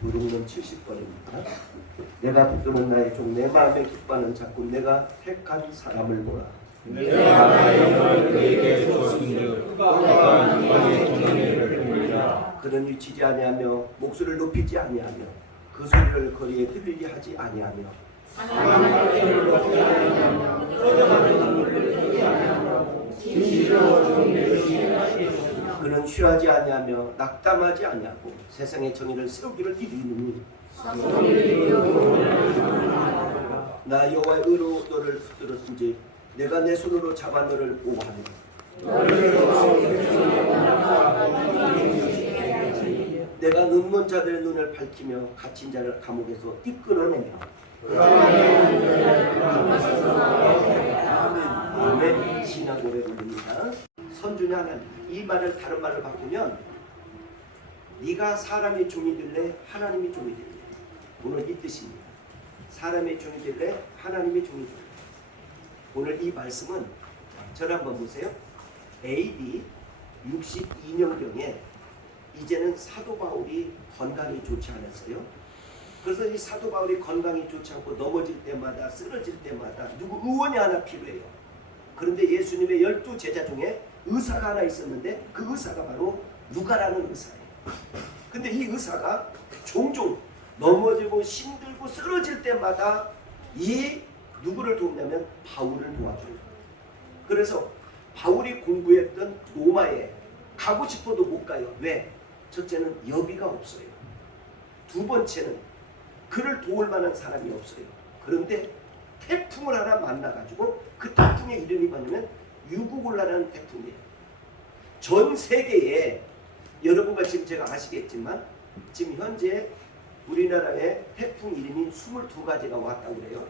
도둑놈 70번입니다. 내가 붙드는 나의 종, 내 마음에 기뻐하는 자꾼, 내가 택한 사람을 보라. 내가 나의 영광을 그에게 주었은즉 내가 영광의 동행을 보리라. 그는 위치지 아니하며 목소리를 높이지 아니하며 그 소리를 거리에 들리게 하지 아니하며 그는 쉬하지 아니하며 낙담하지 아니하고 세상의 정의를 세우기를 이루느니 나 여호와의 의로 너를 붙들었은지 내가 내 손으로 잡아 너를 보호하리라. 내가 눈먼 자들의 눈을 밝히며 갇힌 자를 감옥에서 이끌어내며 아멘. 신앙 고백 올립니다. 선주냐 하나님, 이 말을 다른 말을 바꾸면 네가 사람의 종이 될래 하나님의 종이 될래. 오늘 이 뜻입니다. 사람의 종이 될래 하나님의 종이 될래. 오늘 이 말씀은 저를 한번 보세요. AD 62년경에 이제는 사도 바울이 건강이 좋지 않았어요. 그래서 이 사도 바울이 건강이 좋지 않고 넘어질 때마다 쓰러질 때마다 누구 의원이 하나 필요해요. 그런데 예수님의 12제자 중에 의사가 하나 있었는데 그 의사가 바로 누가라는 의사예요. 근데 이 의사가 종종 넘어지고 힘들고 쓰러질 때마다 이 누구를 돕냐면 바울을 도와줘요. 그래서 바울이 공부했던 로마에 가고 싶어도 못 가요. 왜? 첫째는 여비가 없어요. 두 번째는 그를 도울 만한 사람이 없어요. 그런데 태풍을 하나 만나가지고 그 태풍의 이름이 뭐냐면 유구골라라는 태풍이에요. 전 세계에 여러분과 지금 제가 아시겠지만 지금 현재 우리나라에 태풍 이름이 22가지가 왔다고 그래요.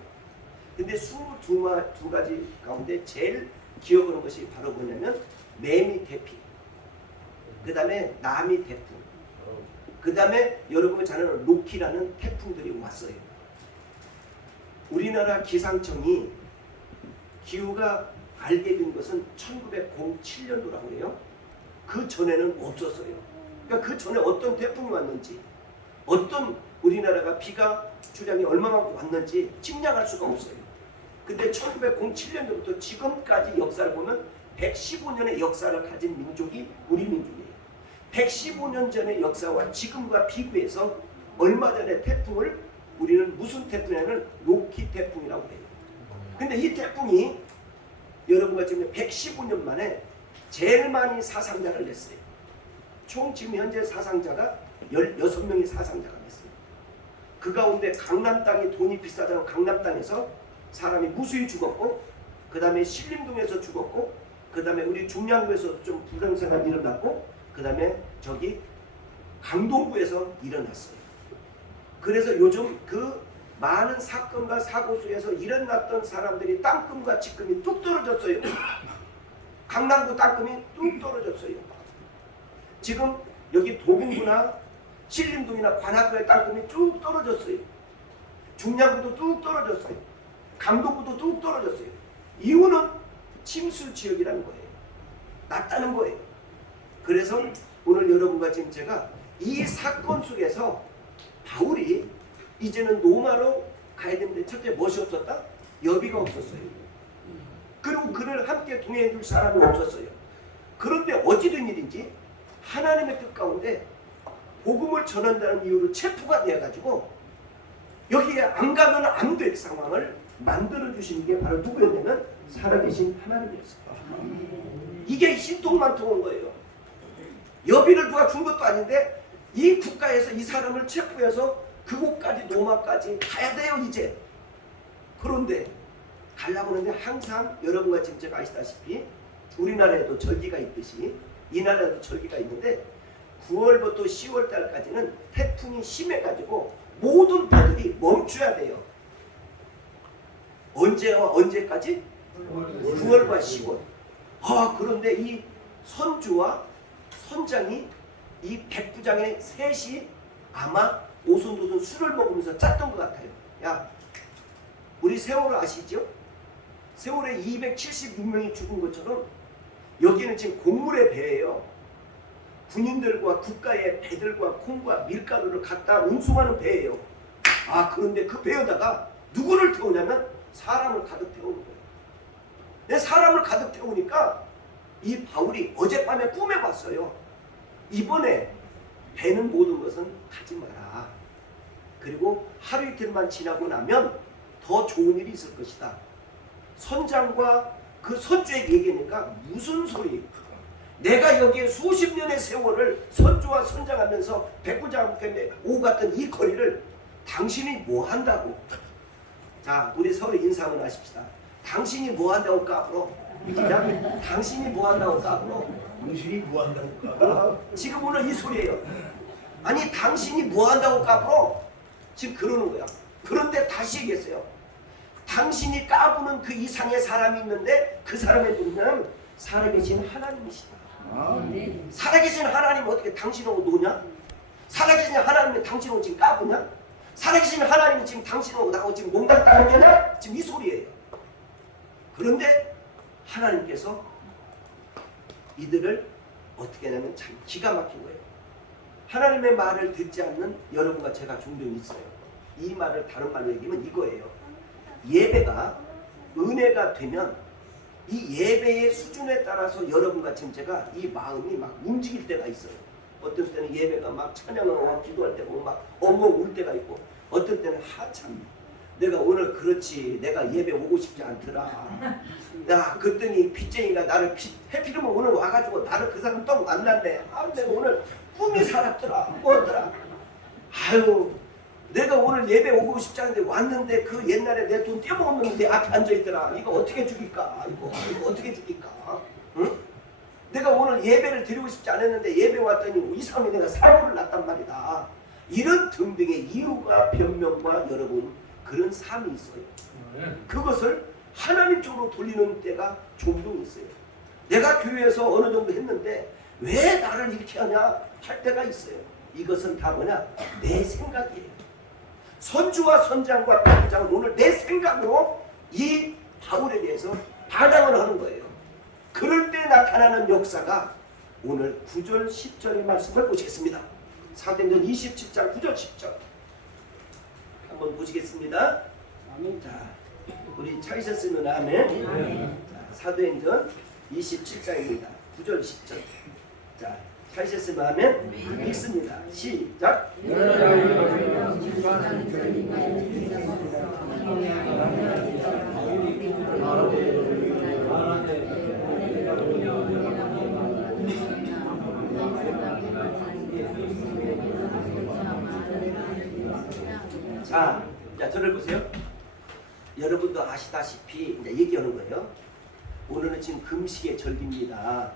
근데 22가지 가운데 제일 기억하는 것이 바로 뭐냐면 매미 태풍, 그 다음에 나미 태풍, 그 다음에 여러분이 잘 아는 로키라는 태풍들이 왔어요. 우리나라 기상청이 기후가 알게 된 것은 1907년도라고 해요. 그 전에는 없었어요. 그러니까 그 전에 어떤 태풍이 왔는지, 어떤 우리나라가 비가 주량이 얼마만큼 왔는지 측량할 수가 없어요. 근데 1907년도부터 지금까지 역사를 보면 115년의 역사를 가진 민족이 우리 민족이에요. 115년 전의 역사와 지금과 비교해서 얼마 전에 태풍을 우리는 무슨 태풍이냐면 로키 태풍이라고 해요. 근데 이 태풍이 여러분과 지금 115년 만에 제일 많이 사상자를 냈어요. 총 지금 현재 사상자가 16명의 사상자가 됐어요. 그 가운데 강남 땅이 돈이 비싸다고 강남 땅에서 사람이 무수히 죽었고, 그 다음에 신림동에서 죽었고, 그 다음에 우리 중량구에서 좀 불행사가 일어났고, 그 다음에 저기 강동구에서 일어났어요. 그래서 요즘 그 많은 사건과 사고 속에서 일어났던 사람들이 땅금과 직금이 뚝 떨어졌어요. 강남구 땅금이 뚝 떨어졌어요. 지금 여기 도봉구나 신림동이나 관악구의 땅금이 쭉 떨어졌어요. 중량구도 뚝 떨어졌어요. 강동구도 뚝 떨어졌어요. 이유는 침수 지역이라는 거예요. 낮다는 거예요. 그래서 오늘 여러분과 지금 제가 이 사건 속에서 바울이 이제는 로마로 가야 되는데 첫째 무엇이 없었다? 여비가 없었어요. 그리고 그를 함께 동행해 줄 사람이 없었어요. 그런데 어찌된 일인지 하나님의 뜻 가운데 복음을 전한다는 이유로 체포가 되어가지고 여기에 안 가면 안 될 상황을 만들어 주신 게 바로 누구였냐면 살아계신 하나님이었어요. 이게 신통만통한 거예요. 여비를 누가 준 것도 아닌데 이 국가에서 이 사람을 체포해서 그곳까지 로마까지 가야 돼요 이제. 그런데 가려고 하는데 항상 여러분과 지금 제가 아시다시피 우리나라에도 절기가 있듯이 이 나라에도 절기가 있는데 9월부터 10월 달까지는 태풍이 심해가지고 모든 배들이 멈춰야 돼요. 언제와 언제까지? 9월과 10월. 그런데 이 선주와 선장이 이 백부장의 셋이 아마 오손도손 술을 먹으면서 짰던 것 같아요. 야, 우리 세월호 아시죠? 세월에 276명이 죽은 것처럼 여기는 지금 곡물의 배예요. 군인들과 국가의 배들과 콩과 밀가루를 갖다 운송하는 배예요. 아, 그런데 그 배에다가 누구를 태우냐면 사람을 가득 태우는 거예요. 내 사람을 가득 태우니까 이 바울이 어젯밤에 꿈에 봤어요. 이번에 배는 모든 것은 가지 마라. 그리고 하루 이틀만 지나고 나면 더 좋은 일이 있을 것이다. 선장과 그 선주에게 얘기하니까 무슨 소리? 내가 여기에 수십 년의 세월을 선주와 선장하면서 백부장과 오갔던 이 거리를 당신이 뭐 한다고? 자, 우리 서로 인사 한번 하십시다. 당신이 뭐 한다고 까불어? 그냥 당신이 뭐 한다고 까불어? 당신이 뭐 한다고 까불어? 지금 오늘 이 소리예요. 아니, 당신이 뭐 한다고 까불어? 지금 그러는 거야. 그런데 다시 얘기했어요. 당신이 까부는 그 이상의 사람이 있는데 그 사람의 분은 살아계신 하나님이시다. 살아계신 하나님 어떻게 당신하고 노냐? 살아계신 하나님이 당신하고 지금 까부냐? 살아계신 하나님이 지금 당신하고 나하고 지금 농담 따르냐? 지금 이 소리예요. 그런데 하나님께서 이들을 어떻게 하냐면 참 기가 막힌 거예요. 하나님의 말을 듣지 않는 여러분과 제가 종종 있어요. 이 말을 다른 말로 얘기하면 이거예요. 예배가 은혜가 되면 이 예배의 수준에 따라서 여러분과 지금 제가 이 마음이 막 움직일 때가 있어요. 어떤 때는 예배가 막 찬양을 하고 기도할 때 보면 막 엉엉 울 때가 있고, 어떤 때는 하참 내가 오늘 그렇지 내가 예배 오고 싶지 않더라. 야, 그랬더니 빚쟁이가 나를 해피르면 오늘 와가지고 나를 그 사람 또 만났네. 아, 내가 오늘 꿈이 살았더라. 뭐더라. 아유, 내가 오늘 예배 오고 싶지 않은데 왔는데 그 옛날에 내 돈 떼먹었는데 내 앞에 앉아있더라. 이거 어떻게 죽일까? 이거 어떻게 죽일까? 응? 내가 오늘 예배를 드리고 싶지 않았는데 예배 왔더니 이상하게 내가 사고를 났단 말이다. 이런 등등의 이유가 변명과 여러분 그런 삶이 있어요. 그것을 하나님 쪽으로 돌리는 때가 종종 있어요. 내가 교회에서 어느 정도 했는데 왜 나를 이렇게 하냐 할 때가 있어요. 이것은 다 뭐냐? 내 생각이에요. 선주와 선장과 백부장은 오늘 내 생각으로 이 바울에 대해서 반항을 하는 거예요. 그럴 때 나타나는 역사가 오늘 9절 10절의 말씀을 보시겠습니다. 사도행전 27장 9절 10절 한번 보시겠습니다. 아멘. 자, 우리 찾으셨으면 아멘. 자, 사도행전 27장입니다. 9절 10절. 자, 찾으셨으면 아멘. 읽습니다. 시작. 자, 저를 보세요. 여러분도 아시다시피 이제 얘기하는 거예요. 오늘은 지금 금식의 절기입니다.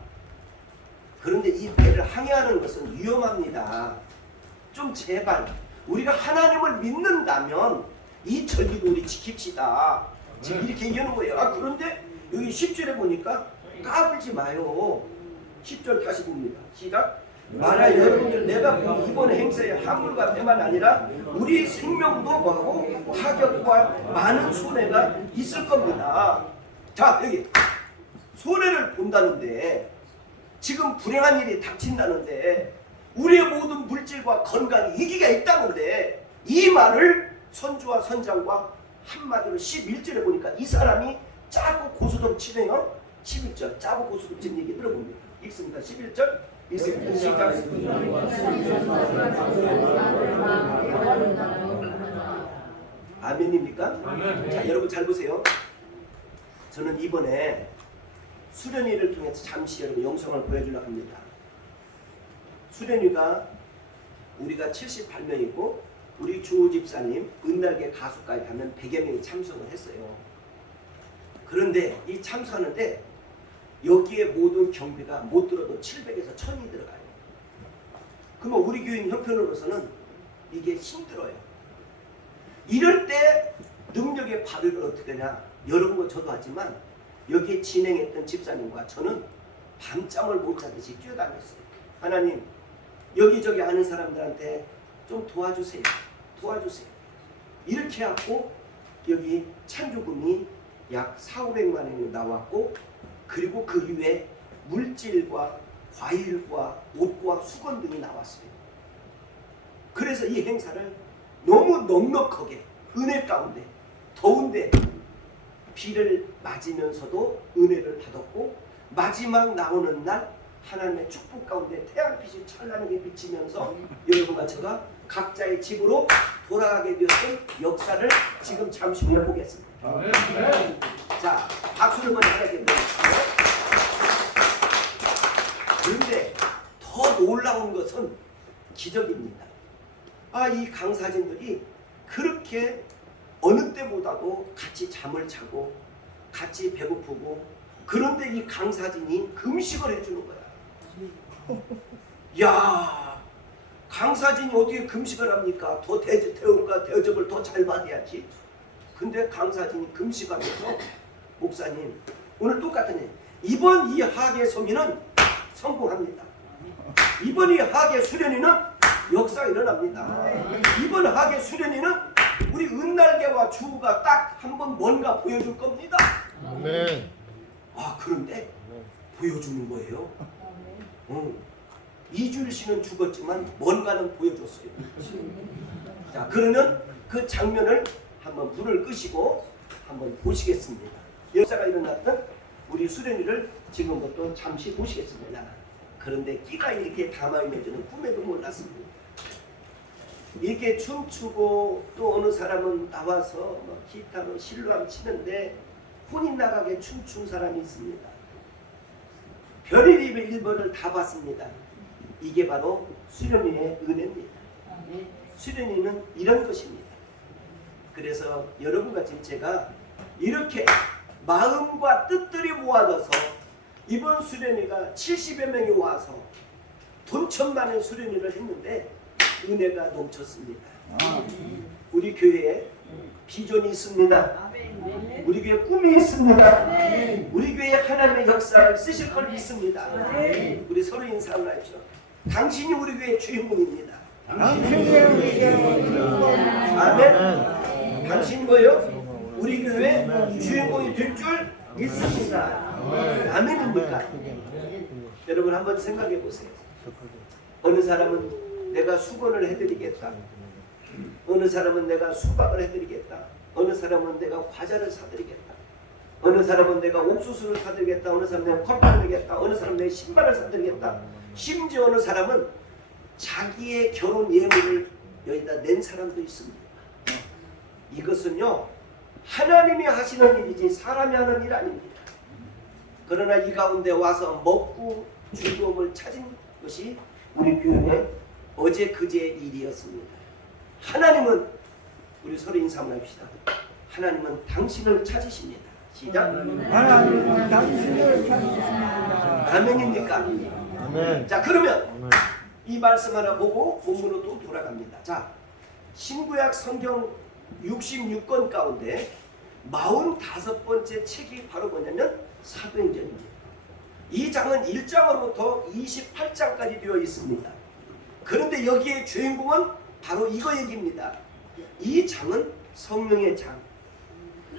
그런데 이 배를 항해하는 것은 위험합니다. 좀 제발 우리가 하나님을 믿는다면 이 절기도 우리 지킵시다. 지금 이렇게 얘기하는 거예요. 아, 그런데 여기 10절에 보니까 까불지 마요. 10절 다시 봅니다. 시작. 만약 여러분들 내가 이번 행사에 화물과 배만 아니라 우리 생명도 뭐하고 타격과 많은 손해가 있을 겁니다. 자, 여기 손해를 본다는데 지금 불행한 일이 닥친다는데 우리의 모든 물질과 건강이 위기가 있다는데 이 말을 선주와 선장과 한마디로 11절에 보니까 이 사람이 짜고 고소동 치네요. 11절 짜고 고소동 친 얘기 들어봅니다. 읽습니다. 11절 읽습니다. 시작. 아멘입니까? 아멘. 자, 여러분 잘 보세요. 저는 이번에 수련회를 통해서 잠시 여러분 영상을 보여주려고 합니다. 수련회가 우리가 78명이고 우리 주호 집사님 은날개 가수까지 하면 100여 명이 참석을 했어요. 그런데 이 참석하는데 여기에 모든 경비가 못 들어도 700에서 1000이 들어가요. 그러면 우리 교인 형편으로서는 이게 힘들어요. 이럴 때 능력의 발휘를 어떻게 하냐? 여러분과 저도 하지만 여기에 진행했던 집사님과 저는 밤잠을 못 자듯이 뛰어다녔어요. 하나님, 여기저기 아는 사람들한테 좀 도와주세요. 도와주세요. 이렇게 하고 여기 찬조금이 약 400~500만 원이 나왔고, 그리고 그 이후에 물질과 과일과 옷과 수건 등이 나왔어요. 그래서 이 행사를 너무 넉넉하게 은혜 가운데 더운데 비를 맞으면서도 은혜를 받았고, 마지막 나오는 날 하나님의 축복 가운데 태양빛이 찬란하게 비치면서 여러분과 제가 각자의 집으로 돌아가게 되었던 역사를 지금 잠시 후에 보겠습니다. 자, 박수를 먼저 하게 되었어요. 그런데 더 놀라운 것은 기적입니다. 이 강사진들이 그렇게 어느 때보다도 같이 잠을 자고 같이 배고프고, 그런데 이 강사진이 금식을 해주는 거야. 야, 강사진이 어떻게 금식을 합니까? 더 대우가 대접을 더 잘 받아야지. 근데 강사진이 금식하면서 목사님 오늘 똑같은 일, 이번 이 학예 소미는 성공합니다. 이번 이 학예 수련회는 역사가 일어납니다. 이번 학예 수련회는 우리 은날개와 주가 딱 한번 뭔가 보여줄 겁니다. 아멘. 그런데 보여주는 거예요. 이주일 씨는 죽었지만 뭔가는 보여줬어요. 자, 그러면 그 장면을 한번 불을 끄시고 한번 보시겠습니다. 역사가 일어났던 우리 수련회를 지금부터 잠시 보시겠습니다. 그런데 끼가 이렇게 담아있는 줄은 꿈에도 몰랐습니다. 이렇게 춤추고 또 어느 사람은 나와서 기타로 실로암 치는데 혼이 나가게 춤춘 사람이 있습니다. 별의 1번을 다 봤습니다. 이게 바로 수련회의 은혜입니다. 수련회는 이런 것입니다. 그래서 여러분과 지금 제가 이렇게 마음과 뜻들이 모아져서 이번 수련회가 70여 명이 와서 돈 천만의 수련회를 했는데 은혜가 넘쳤습니다. 우리 교회에 비전이 있습니다. 우리 교회에 꿈이 있습니다. 우리 교회에 하나님의 역사를 쓰실 걸 믿습니다. 우리 서로 인사를 하십시오. 당신이 우리 교회의 주인공입니다. 아멘. 당신 뭐요? 우리 교회 주인공이 될 줄 믿습니다. 아멘입니까? 여러분 한번 생각해 보세요. 어느 사람은 내가 수건을 해드리겠다. 어느 사람은 내가 수박을 해드리겠다. 어느 사람은 내가 과자를 사드리겠다. 어느 사람은 내가 옥수수를 사드리겠다. 어느 사람은 내가 콜파를 드리겠다. 어느 사람은 내가 신발을 사드리겠다. 심지어 어느 사람은 자기의 결혼 예물을 여기다 낸 사람도 있습니다. 이것은요 하나님이 하시는 일이지 사람이 하는 일 아닙니다. 그러나 이 가운데 와서 먹고 즐거움을 찾은 것이 우리 교회의 어제 그제의 일이었습니다. 하나님은, 우리 서로 인사 한번 합시다. 하나님은 당신을 찾으십니다. 시작. 하나님은 당신을 찾으십니다. 아멘입니까? 아멘. 자, 그러면 이 말씀 하나 보고 본문으로 또 돌아갑니다. 자, 신구약 성경 66권 가운데 45번째 책이 바로 뭐냐면 사도행전입니다. 이 장은 1장으로부터 28장까지 되어 있습니다. 그런데 여기에 주인공은 바로 이거 얘기입니다. 이 장은 성령의 장,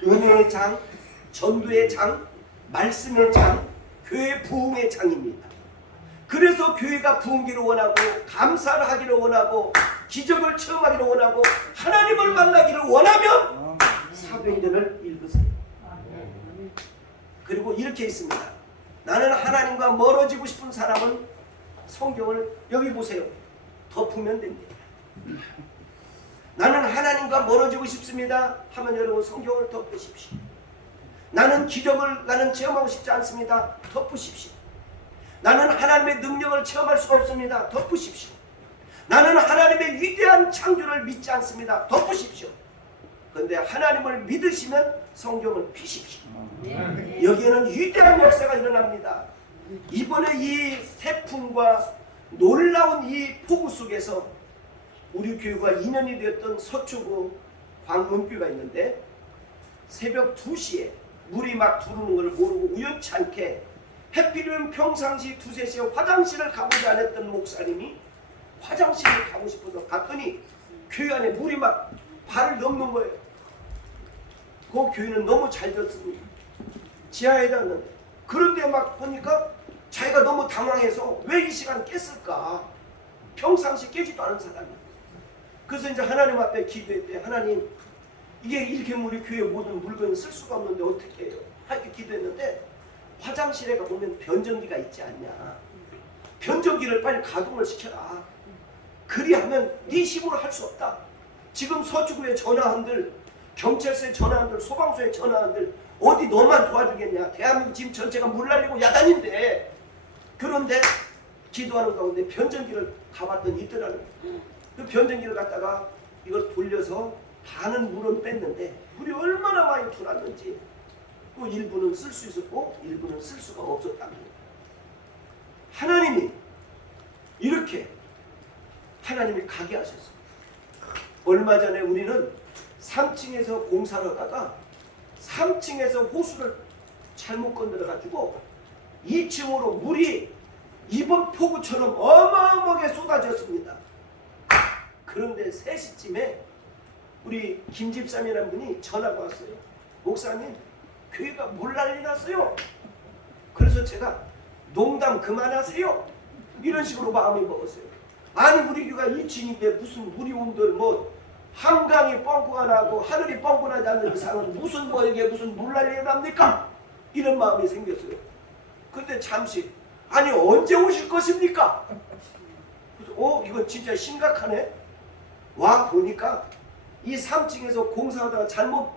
은혜의 장, 전도의 장, 말씀의 장, 교회 부흥의 장입니다. 그래서 교회가 부흥기를 원하고 감사를 하기를 원하고 기적을 체험하기를 원하고 하나님을 만나기를 원하면 사도행전을 읽으세요. 그리고 이렇게 있습니다. 나는 하나님과 멀어지고 싶은 사람은 성경을 여기 보세요. 덮으면 됩니다. 나는 하나님과 멀어지고 싶습니다 하면 여러분 성경을 덮으십시오. 나는 기적을 나는 체험하고 싶지 않습니다. 덮으십시오. 나는 하나님의 능력을 체험할 수 없습니다. 덮으십시오. 나는 하나님의 위대한 창조를 믿지 않습니다. 덮으십시오. 그런데 하나님을 믿으시면 성경을 피십시오. 여기에는 위대한 역사가 일어납니다. 이번에 이 태풍과 놀라운 이 폭우 속에서 우리 교회가 인연이 되었던 서초구 광문교가 있는데 새벽 2시에 물이 막 들어오는 걸 모르고 우연치 않게 해필이면 평상시 2, 3시에 화장실을 가보지 않았던 목사님이 화장실을 가고 싶어서 갔더니 교회 안에 물이 막 발을 넘는 거예요. 그 교회는 너무 잘 졌습니다. 지하에 닿는데 그런데 막 보니까 자기가 너무 당황해서 왜 이 시간 깼을까? 평상시 깨지도 않은 사람이. 그래서 이제 하나님 앞에 기도했대. 하나님, 이게 이렇게 우리 교회 모든 물건을 쓸 수가 없는데 어떻게 해요? 이렇게 기도했는데 화장실에 가보면 변전기가 있지 않냐. 변전기를 빨리 가동을 시켜라. 그리하면 네 힘으로 할 수 없다. 지금 서초구에 전화한들, 경찰서에 전화한들, 소방서에 전화한들 어디 너만 도와주겠냐. 대한민국 지금 전체가 물 날리고 야단인데. 그런데 기도하는 가운데 변전기를 가봤더니 있더라는 거예요. 그 변전기를 갖다가 이걸 돌려서 반은 물은 뺐는데 물이 얼마나 많이 들어왔는지 또 일부는 쓸 수 있었고 일부는 쓸 수가 없었답니다. 하나님이 이렇게 하나님이 가게 하셨어요. 얼마 전에 우리는 3층에서 공사를 하다가 3층에서 호수를 잘못 건드려 가지고 2층으로 물이 이번 폭우처럼 어마어마하게 쏟아졌습니다. 그런데 3시쯤에 우리 김집사님이라는 분이 전화가 왔어요. 목사님, 교회가 물 난리 났어요. 그래서 제가 농담 그만하세요. 이런 식으로 마음이 먹었어요. 아니 우리 교회가 2층인데 무슨 물이 온들 뭐 한강이 뻥꾸가 나고 하늘이 뻥꾸 나지 않는 이상은 무슨 뭐 이게 무슨 물 난리 납니까? 이런 마음이 생겼어요. 근데 잠시 아니 언제 오실 것입니까? 그래서 이건 진짜 심각하네. 와 보니까 이 3층에서 공사하다가 잘못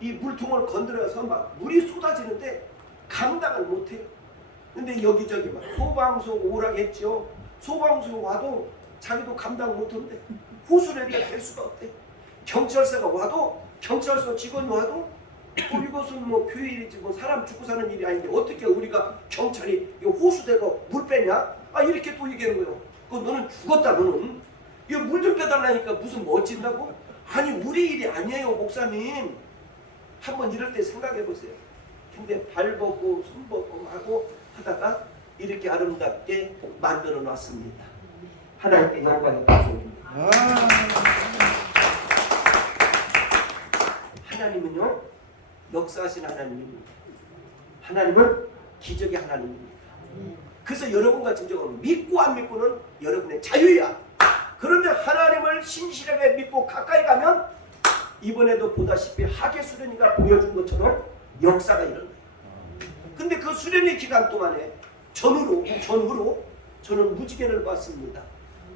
이 물통을 건드려서 막 물이 쏟아지는데 감당을 못해요. 근데 여기저기 막 소방서 오라겠죠. 소방서 와도 자기도 감당 못한대. 호수를 될 수가 없대. 경찰서가 와도 경찰서 직원이 와도 이것은 뭐 교회 일이지 뭐 사람 죽고 사는 일이 아닌데 어떻게 우리가 경찰이 호수 대고 물 빼냐? 아 이렇게 또 얘기하는 거예요. 너는 죽었다 너는. 이거 물 좀 빼달라니까 무슨 뭐 어찐다고? 아니 우리 일이 아니에요 목사님. 한번 이럴 때 생각해 보세요. 근데 발 벗고 손 벗고 하고 하다가 이렇게 아름답게 만들어 놨습니다. 하나님께 영광이 받습니다. 하나님은요 역사하신 하나님입니다. 하나님은 기적의 하나님입니다. 그래서 여러분과 진정은 믿고 안 믿고는 여러분의 자유야. 그런데 하나님을 신실하게 믿고 가까이 가면 이번에도 보다시피 하계 수련이가 보여준 것처럼 역사가 일어나요. 근데 그 수련의 기간 동안에 전후로 저는 무지개를 봤습니다.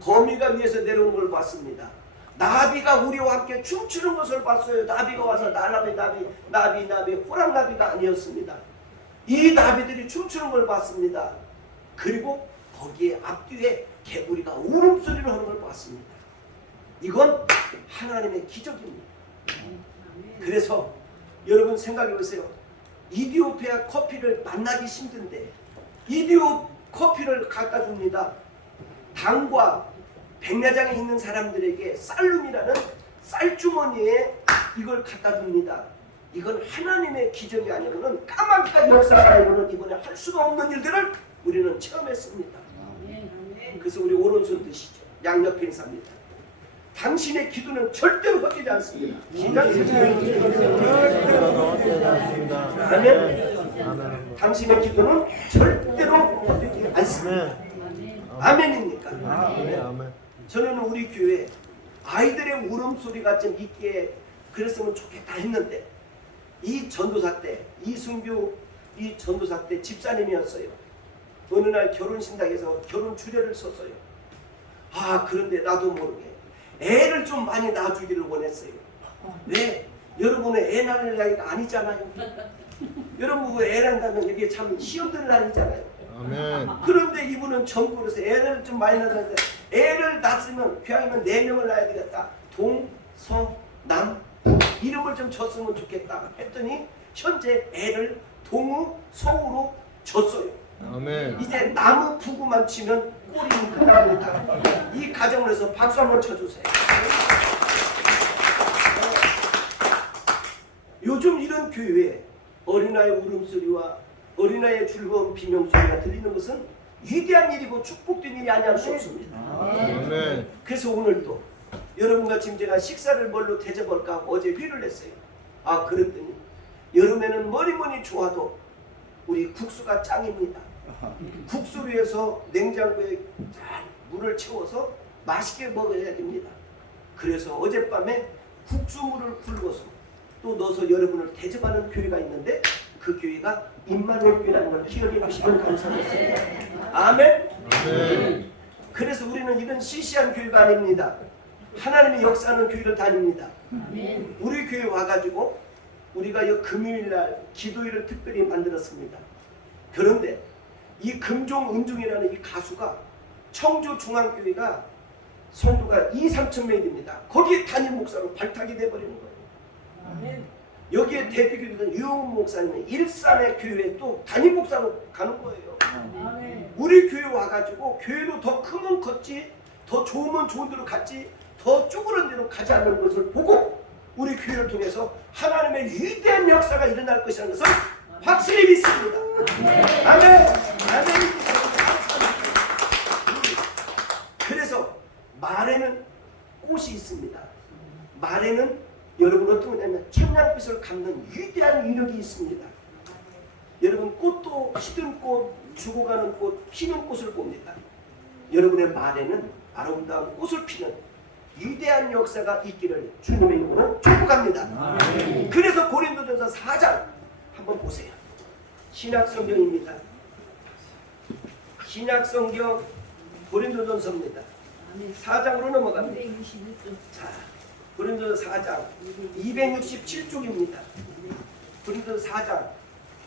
거미가 위에서 내려오는 걸 봤습니다. 나비가 우리와 함께 춤추는 것을 봤어요. 나비가 와서 나비 호랑나비가 아니었습니다. 이 나비들이 춤추는 걸 봤습니다. 그리고 거기에 앞뒤에 개구리가 울음소리를 하는 걸 봤습니다. 이건 하나님의 기적입니다. 그래서 여러분 생각해 보세요. 이디오피아 커피를 만나기 힘든데 이디오 커피를 갖다 줍니다. 당과 백야장에 있는 사람들에게 쌀룸이라는 쌀주머니에 이걸 갖다 줍니다. 이건 하나님의 기적이 아니고는 까마귀가 역사가 아니고는 이번에 할 수가 없는 일들을 우리는 체험했습니다. 그래서 우리 오른손 드시죠. 양옆에 인사입니다. 당신의 기도는 절대로 헛되지 않습니다. 아멘. 당신의 기도는 절대로 헛되지 않습니다. 아멘입니까? 아멘. 저는 우리 교회 아이들의 울음소리가 좀 있게 그랬으면 좋겠다 했는데 이 전도사 때 이승규 이 전도사 때 집사님이었어요. 어느 날 결혼신당에서 결혼 주례를 썼어요. 그런데 나도 모르게 애를 좀 많이 낳아주기를 원했어요. 왜? 여러분의 애 낳을 나이가 아니잖아요. 여러분 애 낳는다면 이게 참 시험들 나이잖아요. 아멘. 그런데 이분은 전국에서 애를 좀 많이 낳았는데 애를 낳았으면 귀하면 4명을 낳아야 되겠다. 동, 서, 남 이름을 좀 줬으면 좋겠다 했더니 현재 애를 동우, 서우로 줬어요. 아멘. 이제 나무 부구만 치면 꼴이 끝납니다. 이 가정을 해서 박수 한번 쳐주세요. 요즘 이런 교회에 어린아이의 울음소리와 어린아이의 즐거운 비명소리가 들리는 것은 위대한 일이고 축복된 일이 아니할 수 없습니다. 아멘. 그래서 오늘도 여러분과 지금 제가 식사를 뭘로 대접할까 하고 어제 회를 했어요. 그랬더니 여름에는 뭐니 좋아도 우리 국수가 짱입니다. 국수를 위해서 냉장고에 잘 물을 채워서 맛있게 먹어야 됩니다. 그래서 어젯밤에 국수물을 불고서 또 넣어서 여러분을 대접하는 교회가 있는데 그 교회가 임마누엘 교회라는 걸 기억해 주시면 감사하겠습니다. 아멘. 아멘. 그래서 우리는 이런 시시한 교회가 아닙니다. 하나님의 역사하는 교회를 다닙니다. 우리 교회 와가지고 우리가 이 금요일날 기도일을 특별히 만들었습니다. 그런데 이 금종은중이라는 이 가수가 청주중앙교회가 성도가 2~3천 명이 됩니다. 거기에 담임 목사로 발탁이 돼버리는 거예요. 여기에 대표교회던 유흥 목사님은 일산의 교회에 또 담임 목사로 가는 거예요. 우리 교회 와가지고 교회로 더 크면 컸지, 더 좋으면 좋은 데로 갔지, 더 쭈그런 데로 가지 않는 것을 보고 우리 교회를 통해서 하나님의 위대한 역사가 일어날 것이라는 것을 확실히 믿습니다. 아멘. 아멘. 그래서 말에는 꽃이 있습니다. 말에는 여러분 어떤 거냐면 천냥빛을 갚는 위대한 위력이 있습니다. 여러분 꽃도 시든 꽃, 죽어가는 꽃, 피는 꽃을 봅니다. 여러분의 말에는 아름다운 꽃을 피는 위대한 역사가 있기를 주님의 이름으로 축복합니다. 그래서 고린도전서 4장 한번 보세요. 신약성경입니다. 신약성경 고린도전서입니다. 4장으로 넘어갑니다. 자, 고린도전서 4장 267쪽입니다. 고린도전서 4장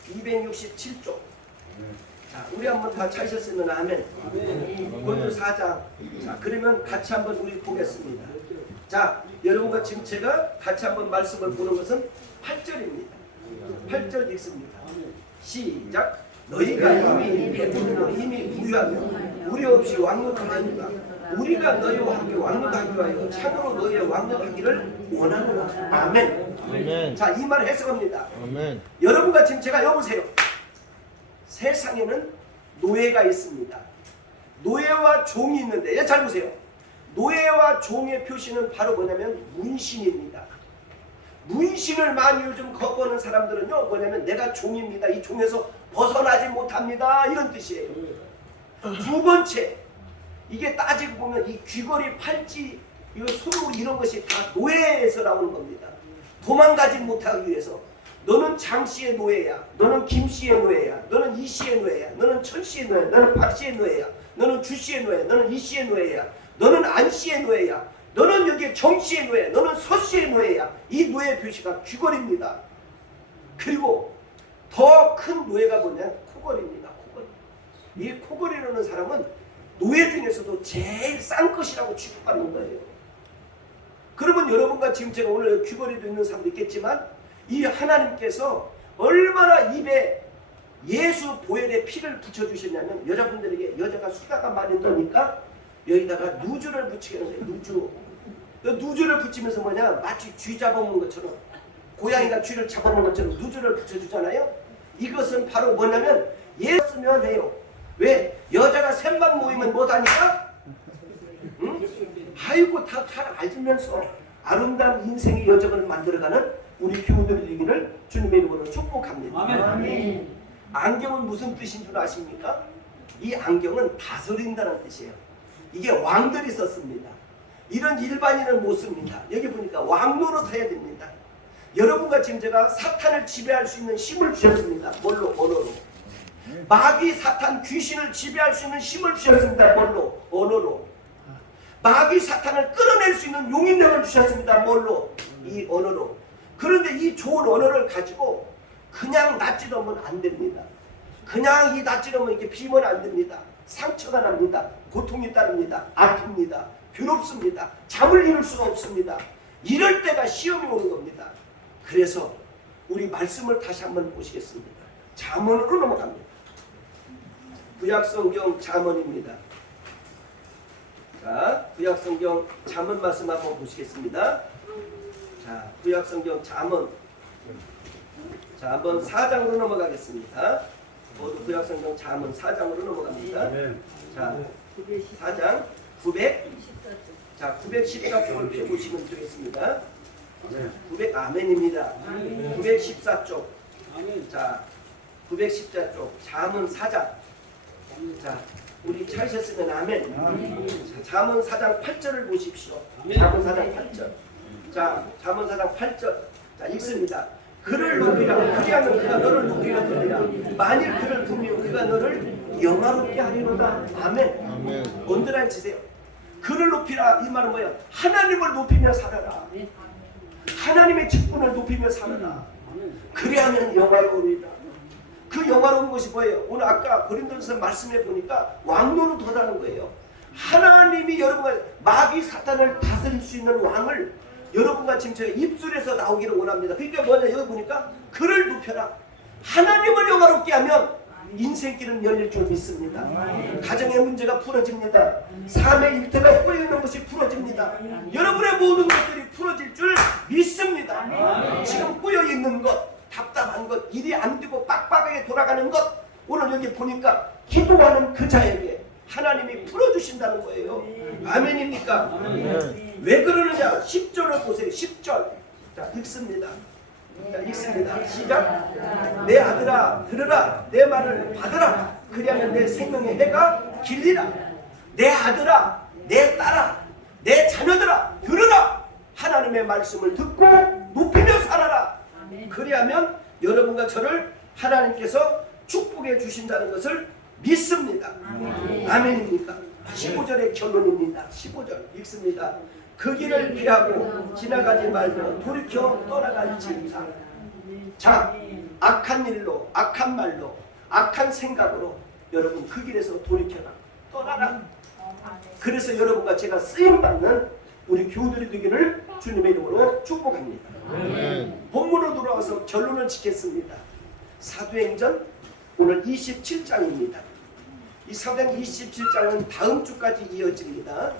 267쪽. 자, 우리 한번 다 찾으셨으면 아멘. 고린도전서 4장. 자, 그러면 같이 한번 우리 보겠습니다. 자, 여러분과 지금 제가 같이 한번 말씀을 보는 것은 8절입니다. 8절 읽습니다. 시작. 너희가 이미 배부르고 이미 부유하며 우리 없이 왕노하니까 우리가 너희와 함께 왕노하기 위하여 참으로 너희의 왕노하기를 원하노라. 아멘. 아멘. 자, 이 말 해석합니다. 아멘. 여러분과 지금 제가 여보세요. 세상에는 노예가 있습니다. 노예와 종이 있는데, 잘 보세요. 노예와 종의 표시는 바로 뭐냐면 문신입니다. 문신을 많이 요즘 거부하는 사람들은요, 뭐냐면 내가 종입니다. 이 종에서 벗어나지 못합니다. 이런 뜻이에요. 두 번째, 이게 따지고 보면 이 귀걸이, 팔찌, 이 손목 이런 것이 다 노예에서 나오는 겁니다. 도망가지 못하기 위해서. 너는 장씨의 노예야. 너는 김씨의 노예야. 너는 이씨의 노예야. 너는 천씨의 노예야. 너는 박씨의 노예야. 너는 주씨의 노예야. 너는 이씨의 노예야. 너는 안씨의 노예야. 너는 여기에 정씨의 노예. 너는 서씨의 노예야. 이 노예 표시가 귀걸이입니다. 그리고 더 큰 노예가 뭐냐? 코걸이입니다. 코걸이. 이 코걸이라는 사람은 노예 중에서도 제일 싼 것이라고 취급받는 거예요. 그러면 여러분과 지금 제가 오늘 귀걸이도 있는 사람도 있겠지만 이 하나님께서 얼마나 입에 예수 보혈의 피를 붙여주셨냐면 여자분들에게 여자가 수다가 많이 떠니까 여기다가 누주를 붙이게 하는 거예요. 누주. 누주를 붙이면서 뭐냐, 마치 쥐 잡아먹는 것처럼, 고양이가 쥐를 잡아먹는 것처럼 누주를 붙여주잖아요. 이것은 바로 뭐냐면 예수면 해요. 왜? 여자가 셋만 모이면 못하니까? 응? 아이고 다 잘 알면서 아름다운 인생의 여정을 만들어가는 우리 교우들이 되기를 주님의 이름으로 축복합니다. 아멘. 안경은 무슨 뜻인 줄 아십니까? 이 안경은 다스린다는 뜻이에요. 이게 왕들이 썼습니다. 이런 일반인은 못 씁니다. 여기 보니까 왕노릇 해야 됩니다. 여러분과 지금 제가 사탄을 지배할 수 있는 힘을 주셨습니다. 뭘로? 언어로. 마귀, 사탄, 귀신을 지배할 수 있는 힘을 주셨습니다. 뭘로? 언어로. 마귀, 사탄을 끌어낼 수 있는 용인력을 주셨습니다. 뭘로? 이 언어로. 그런데 이 좋은 언어를 가지고 그냥 낯지르면 안 됩니다. 그냥 이 낯지르면 이렇게 비면 안 됩니다. 상처가 납니다. 고통이 따릅니다. 아픕니다. 괴롭습니다. 잠을 이룰 수가 없습니다. 이럴 때가 시험이 오는 겁니다. 그래서 우리 말씀을 다시 한번 보시겠습니다. 잠언으로 넘어갑니다. 구약성경 잠언입니다. 자, 구약성경 잠언 말씀 한번 보시겠습니다. 자, 구약성경 잠언. 자, 한번 4장으로 넘어가겠습니다. 모두 구약성경 잠언 4장으로 넘어갑니다. 자, 4장 914쪽을 펴보시면 되겠습니다. 900 아멘입니다. 914쪽. 자, 914쪽 잠언 4장. 자, 우리 찾으셨으면 아멘. 자, 잠언 4장 8절을 보십시오. 잠언 4장 8절. 자, 잠언 4장 8절. 자, 읽습니다. 그를 높이라. 그리하면 그가 너를 높이려 들리라. 만일 그를 부미면 그가 너를 영화롭게 하리로다. 아멘. 아멘. 언더라인 치세요. 그를 높이라. 이 말은 뭐예요? 하나님을 높이며 살아라. 하나님의 직분을 높이며 살아라. 그리하면 영화로우리라. 그 영화로운 것이 뭐예요? 오늘 아까 고린도전서 말씀해 보니까 왕노릇하다는 거예요. 하나님이 여러분과 마귀 사탄을 다스릴 수 있는 왕을 여러분과 지금 저의 입술에서 나오기를 원합니다. 그러니까 뭐냐, 여기 보니까 그를 높여라. 하나님을 영화롭게 하면 인생길은 열릴 줄 믿습니다. 가정의 문제가 풀어집니다. 삶의 일터가 꼬여있는 것이 풀어집니다. 여러분의 모든 것들이 풀어질 줄 믿습니다. 지금 꼬여있는 것, 답답한 것, 일이 안 되고 빡빡하게 돌아가는 것, 오늘 여기 보니까 기도하는 그 자에게 하나님이 풀어주신다는 거예요. 아멘입니까? 왜 그러느냐? 10절을 보세요. 10절. 자, 읽습니다. 자, 읽습니다. 시작. 내 아들아 들으라. 내 말을 받으라. 그리하면 내 생명의 해가 길리라. 내 아들아, 내 딸아, 내 자녀들아 들으라. 하나님의 말씀을 듣고 높이며 살아라. 그리하면 여러분과 저를 하나님께서 축복해 주신다는 것을 믿습니다. 아멘입니까? 15절의 결론입니다. 15절 읽습니다. 그 길을 피하고 지나가지 말고 돌이켜 떠나갈지니라. 자, 악한 일로, 악한 말로, 악한 생각으로 여러분 그 길에서 돌이켜라. 떠나라. 그래서 여러분과 제가 쓰임받는 우리 교우들이 되기를 주님의 이름으로 축복합니다. 본문으로 돌아와서 결론을 짓겠습니다. 사도행전 오늘 27장입니다. 이 사도행전 27장은 다음 주까지 이어집니다.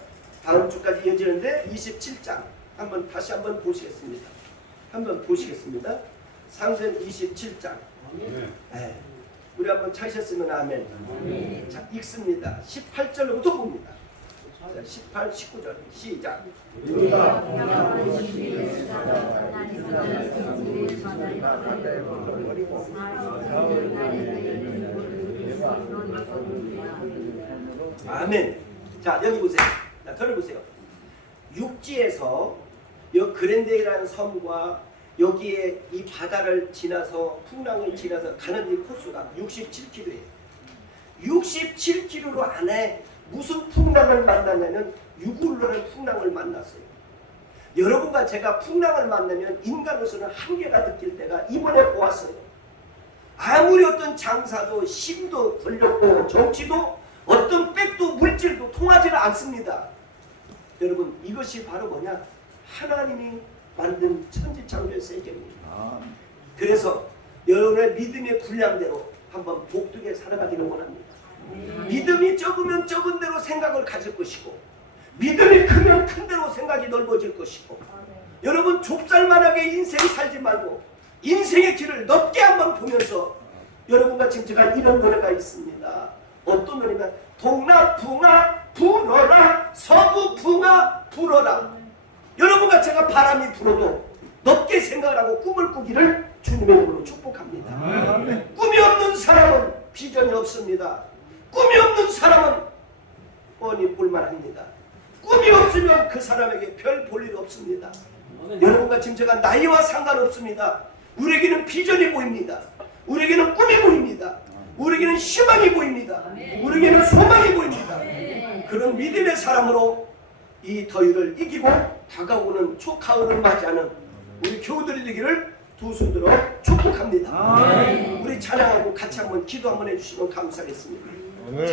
다음 주까지 이어지는데 27장 다시 한번 보시겠습니다. 한번 보시겠습니다. 사도행전 27장. 네. 우리 한번 찾으셨으면 아멘. 자, 읽습니다. 18절부터 봅니다. 자, 18, 19절 시작. 아멘. 자, 여기 보세요. 자, 들어보세요. 육지에서 이 그랜데이라는 섬과 여기에 이 바다를 지나서 풍랑을 지나서 가는 이 코스가 67km예요. 67km 안에 무슨 풍랑을 만났냐면 유굴러는 풍랑을 만났어요. 여러분과 제가 풍랑을 만나면 인간으로서는 한계가 느낄 때가 이번에 보았어요. 아무리 어떤 장사도 힘도 걸렸고 정치도 어떤 백도 물질도 통하지는 않습니다. 여러분 이것이 바로 뭐냐? 하나님이 만든 천지창조의 세계입니다. 그래서 여러분의 믿음의 분량대로 한번 복되게 살아가기를 원합니다. 믿음이 적으면 적은 대로 생각을 가질 것이고 믿음이 크면 큰 대로 생각이 넓어질 것이고 여러분 좁쌀만하게 인생 살지 말고 인생의 길을 넓게 한번 보면서 여러분과 지금 제가 이런 노래가 있습니다. 어떤 노래냐? 동남풍아 불어라 서부풍아 불어라. 여러분과 제가 바람이 불어도 넓게 생각을 하고 꿈을 꾸기를 주님의 이름으로 축복합니다. 꿈이 없는 사람은 비전이 없습니다. 꿈이 없는 사람은 뻔히 볼만합니다. 꿈이 없으면 그 사람에게 별 볼 일 없습니다. 여러분과 지금 제가 나이와 상관없습니다. 우리에게는 비전이 보입니다. 우리에게는 꿈이 보입니다. 우리에게는 희망이 보입니다. 우리에게는 소망이 보입니다. 그런 믿음의 사람으로 이 더위를 이기고 다가오는 초가을을 맞이하는 우리 교우들이 되기를 두 손들어 축복합니다. 우리 찬양하고 같이 한번 기도 한번 해주시면 감사하겠습니다.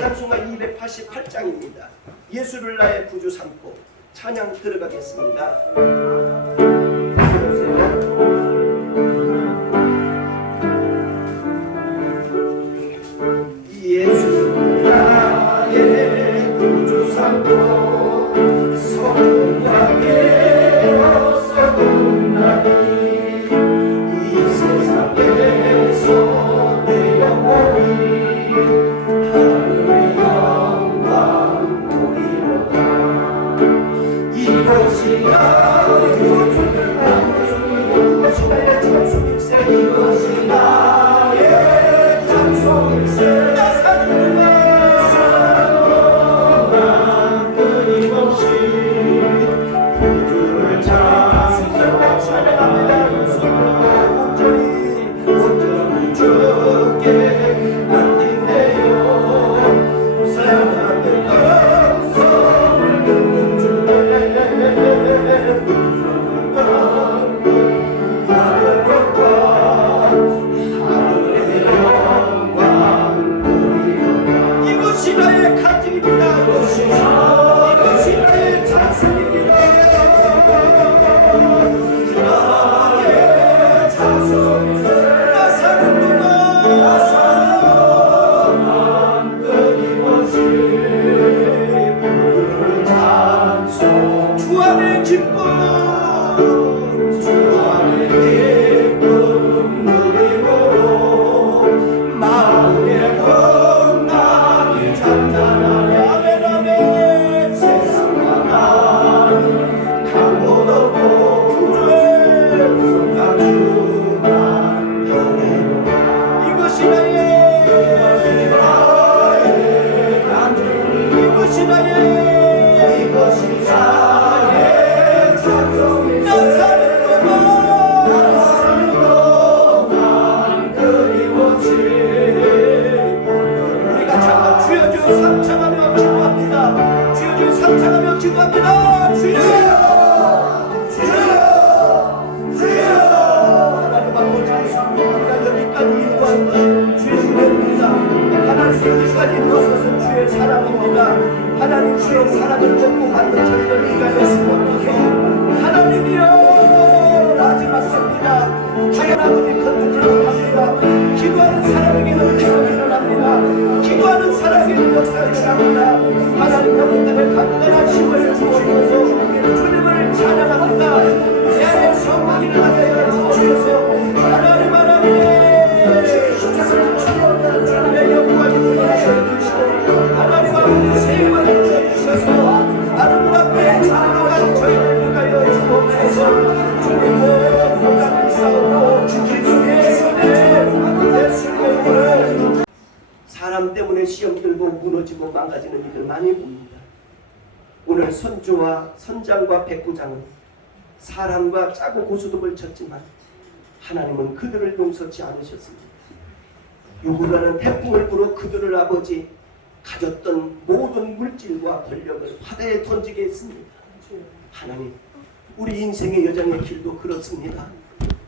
찬송가 288장입니다. 예수를 나의 구주 삼고 찬양 들어가겠습니다. 예수를 나의 구주 삼고 성과 깨어서 돕나니 이 세상에서 내 영혼이 하늘의 영광 보이로다. 이것이 나의 그런 사랑을 먹고 받는 저희를 위하여 쓰옵소서. 하나님이여 마지막입니다. 하나님 아버지 건드지 못합니다. 기도하는 사람에게는 기적이 일어납니다. 기도하는 사람에게는 역사가 일어납니다. 하나님 여러분들의 간단한 힘을 주옵소서. 주님을 찬양합니다. 내 성령이 일어나게 하여 주옵소서. 하나님 내 영광이 드러나게 주시고 하나님 아버지 새 힘을 주셔서 아름답게 찬양한 저희를 위하여 주옵소서. 주님의 고난을 싸우고 기쁨의 손에 예수님을 사람 때문에 시험 들고 무너지고 망가지는 일을 많이 봅니다. 오늘 선조와 선장과 백부장은 사람과 짜고 고소득을 쳤지만 하나님은 그들을 용서치 않으셨습니다. 유구라는 태풍을 불어 그들을 아버지 가졌던 모든 물질과 권력을 바다에 던지게 했습니다. 하나님, 우리 인생의 여정의 길도 그렇습니다.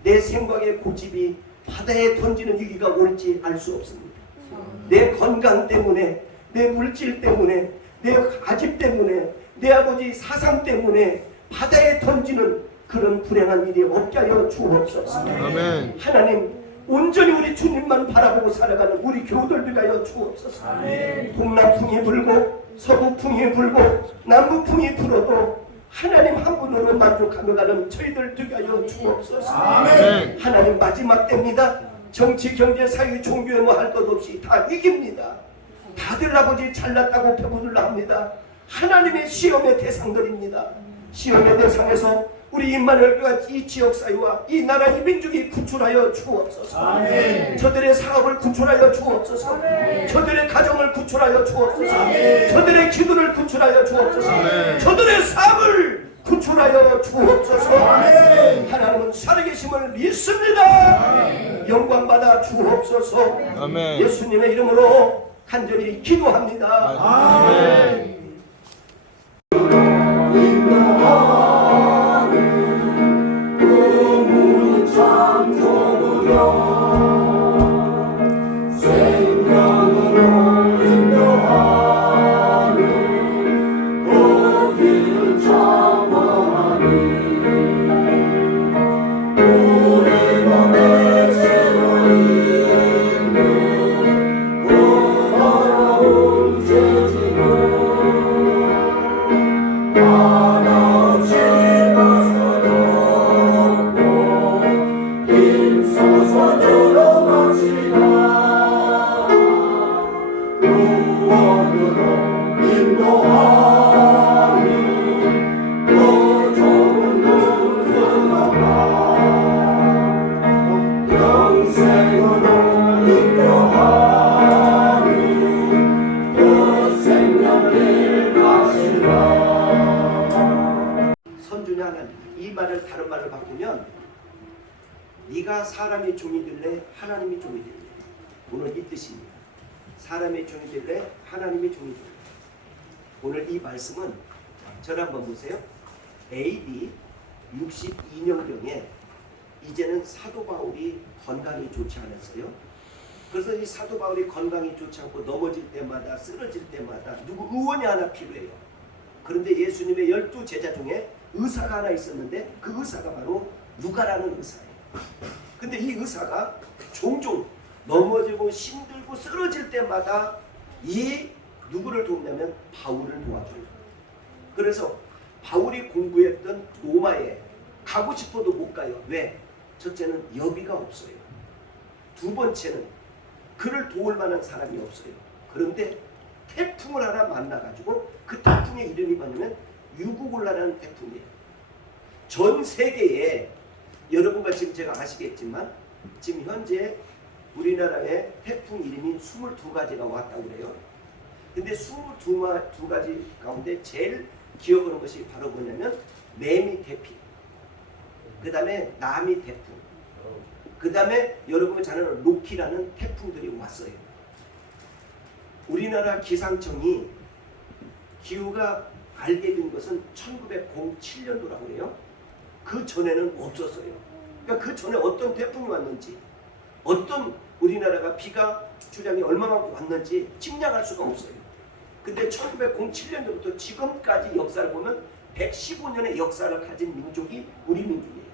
내 생각의 고집이 바다에 던지는 위기가 올지 알 수 없습니다. 내 건강 때문에, 내 물질 때문에, 내 가집 때문에, 내 아버지 사상 때문에 바다에 던지는 그런 불행한 일이 없게 하여 주옵소서. 아멘. 하나님, 온전히 우리 주님만 바라보고 살아가는 우리 교우들 위하여 주옵소서. 동남풍이 불고 서북풍이 불고 남북풍이 불어도 하나님 한 분으로 만족하며 가는 저희들 위하여 주옵소서. 아멘. 하나님 마지막 때입니다. 정치, 경제, 사회, 종교에 뭐 할 것 없이 다 위기입니다. 다들 아버지 잘났다고 배부들라 합니다. 하나님의 시험의 대상들입니다. 시험의 대상에서 우리 임마누엘교와 이 지역사회와 이 나라 이 민족이 구출하여 주옵소서. 아멘. 저들의 사업을 구출하여 주옵소서. 아멘. 저들의 가정을 구출하여 주옵소서. 아멘. 저들의 기도를 구출하여 주옵소서. 아멘. 저들의 삶을 구출하여 주옵소서. 아멘. 하나님은 살아계심을 믿습니다. 아멘. 영광받아 주옵소서. 아멘. 예수님의 이름으로 간절히 기도합니다. 아멘. 이 말을 다른 말을 바꾸면 네가 사람의 종이 될래 하나님의 종이 될래. 오늘 이 뜻입니다. 사람의 종이 될래 하나님의 종이 될래. 오늘 이 말씀은 저를 한번 보세요. AD 62년경에 이제는 사도 바울이 건강이 좋지 않았어요. 그래서 이 사도 바울이 건강이 좋지 않고 넘어질 때마다 쓰러질 때마다 누구 의원이 하나 필요해요. 그런데 예수님의 12제자 중에 의사가 하나 있었는데 그 의사가 바로 누가라는 의사예요. 근데 이 의사가 종종 넘어지고 힘들고 쓰러질 때마다 이 누구를 돕냐면 바울을 도와줘요. 그래서 바울이 공부했던 로마에 가고 싶어도 못 가요. 왜? 첫째는 여비가 없어요. 두 번째는 그를 도울 만한 사람이 없어요. 그런데 태풍을 하나 만나가지고 그 태풍의 이름이 뭐냐면 유구골라라는 태풍이에요. 전 세계에 여러분과 지금 제가 아시겠지만 지금 현재 우리나라에 태풍 이름이 22가지가 왔다고 그래요. 근데 22가지 가운데 제일 기억하는 것이 바로 뭐냐면 매미 태풍, 그 다음에 나미 태풍, 그 다음에 여러분이 잘 아는 로키라는 태풍들이 왔어요. 우리나라 기상청이 기후가 알게 된 것은 1907년도라고 해요. 그 전에는 없었어요. 그러니까 그 전에 어떤 태풍이 왔는지, 어떤 우리나라가 비가 주량이 얼마만큼 왔는지 측량할 수가 없어요. 근데 1907년도부터 지금까지 역사를 보면 115년의 역사를 가진 민족이 우리 민족이에요.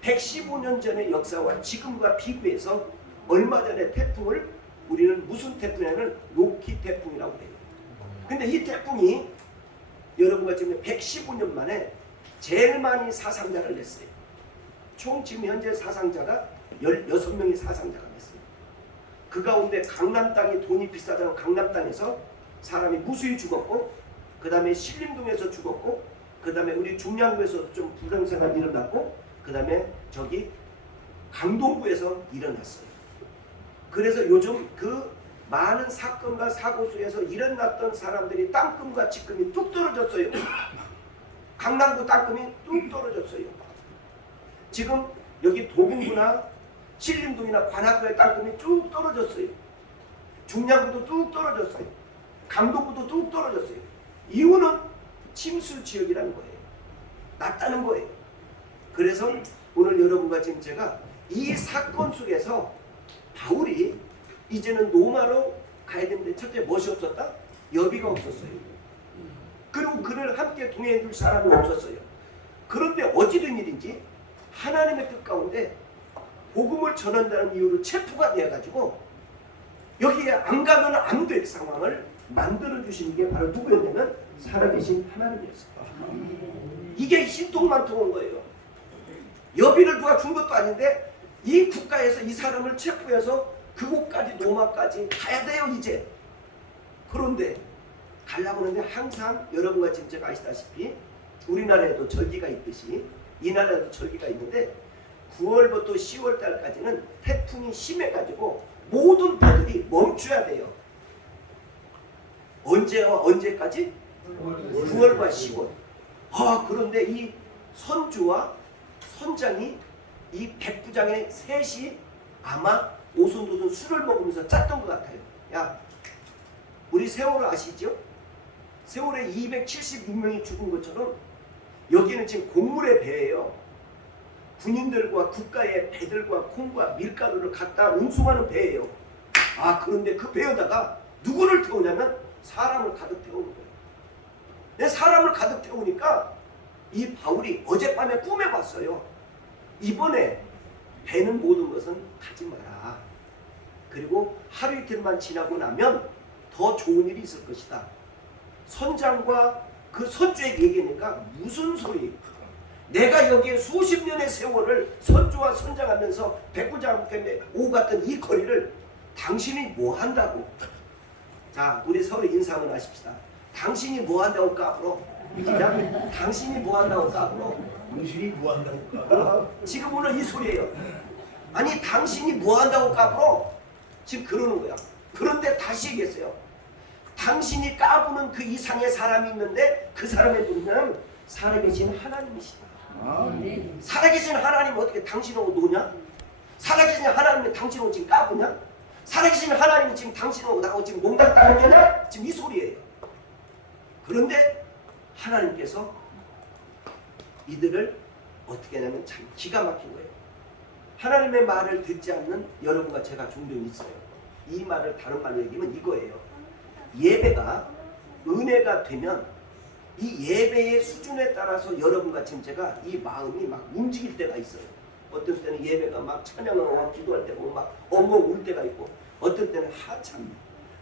115년 전의 역사와 지금과 비교해서 얼마 전에 태풍을 우리는 무슨 태풍이냐면 로키 태풍이라고 해요. 근데 이 태풍이 여러분과 지금 115년 만에 제일 많이 사상자를 냈어요. 총 지금 현재 사상자가 16명의 사상자가 됐어요. 그 가운데 강남 땅이 돈이 비싸다고 강남 땅에서 사람이 무수히 죽었고, 그 다음에 신림동에서 죽었고, 그 다음에 우리 중량구에서 좀 불행사가 일어났고, 그 다음에 저기 강동구에서 일어났어요. 그래서 요즘 그 많은 사건과 사고 속에서 일어났던 사람들이 땅금과 직금이 뚝 떨어졌어요. 강남구 땅금이 뚝 떨어졌어요. 지금 여기 도봉구나 신림동이나 관악구의 땅금이 쭉 떨어졌어요. 중량구도 뚝 떨어졌어요. 강동구도 뚝 떨어졌어요. 이유는 침수 지역이라는 거예요. 낮다는 거예요. 그래서 오늘 여러분과 지금 제가 이 사건 속에서 바울이 이제는 로마로 가야 되는데 첫째 무엇이 없었다? 여비가 없었어요. 그리고 그를 함께 동행해 줄 사람이 없었어요. 그런데 어찌된 일인지 하나님의 뜻 가운데 복음을 전한다는 이유로 체포가 되어가지고 여기에 안 가면 안 될 상황을 만들어 주신 게 바로 누구였냐면 살아계신 하나님이었어요. 이게 신통만통한 거예요. 여비를 누가 준 것도 아닌데 이 국가에서 이 사람을 체포해서 그곳까지 로마까지 가야 돼요 이제. 그런데 가려고 하는데 항상 여러분과 지금 제가 아시다시피 우리나라에도 절기가 있듯이 이 나라에도 절기가 있는데 9월부터 10월 달까지는 태풍이 심해가지고 모든 배들이 멈춰야 돼요. 언제와 언제까지? 9월과 10월. 그런데 이 선주와 선장이 이 백부장의 셋이 아마 오손도손 술을 먹으면서 짰던 것 같아요. 야, 우리 세월을 아시죠? 세월에 276명이 죽은 것처럼 여기는 지금 곡물의 배예요. 군인들과 국가의 배들과 콩과 밀가루를 갖다 운송하는 배예요. 그런데 그 배에다가 누구를 태우냐면 사람을 가득 태우는 거예요. 사람을 가득 태우니까 이 바울이 어젯밤에 꿈에 봤어요. 이번에 배는 모든 것은 가지 마라. 그리고 하루 이틀만 지나고 나면 더 좋은 일이 있을 것이다. 선장과 그 선주에게 얘기하니까 무슨 소리? 내가 여기에 수십 년의 세월을 선주와 선장하면서 백부장과 함께 오고 갔던 이 거리를 당신이 뭐 한다고? 자, 우리 서로 인사 한번 하십시다. 당신이 뭐 한다고 까불어? 당신이 뭐 한다고 까불어? 당신이 뭐 한다고 까불어? 지금 오늘 이 소리예요. 아니 당신이 뭐 한다고 까불어? 지금 그러는 거야. 그런데 다시 얘기했어요. 당신이 까부는 그 이상의 사람이 있는데 그 사람의 분은 살아계신 하나님이시다. 살아계신 하나님 어떻게 당신하고 노냐? 살아계신 하나님이 당신하고 지금 까부냐? 살아계신 하나님이 지금 당신하고 나하고 지금 농담 따르냐? 지금 이 소리예요. 그런데 하나님께서 이들을 어떻게 하냐면 참 기가 막힌 거예요. 하나님의 말을 듣지 않는 여러분과 제가 종종 있어요. 이 말을 다른 말로 얘기하면 이거예요. 예배가 은혜가 되면 이 예배의 수준에 따라서 여러분과 지금 제가 이 마음이 막 움직일 때가 있어요. 어떤 때는 예배가 막 찬양하고 기도할 때 보면 막 엉엉 울 때가 있고, 어떤 때는 참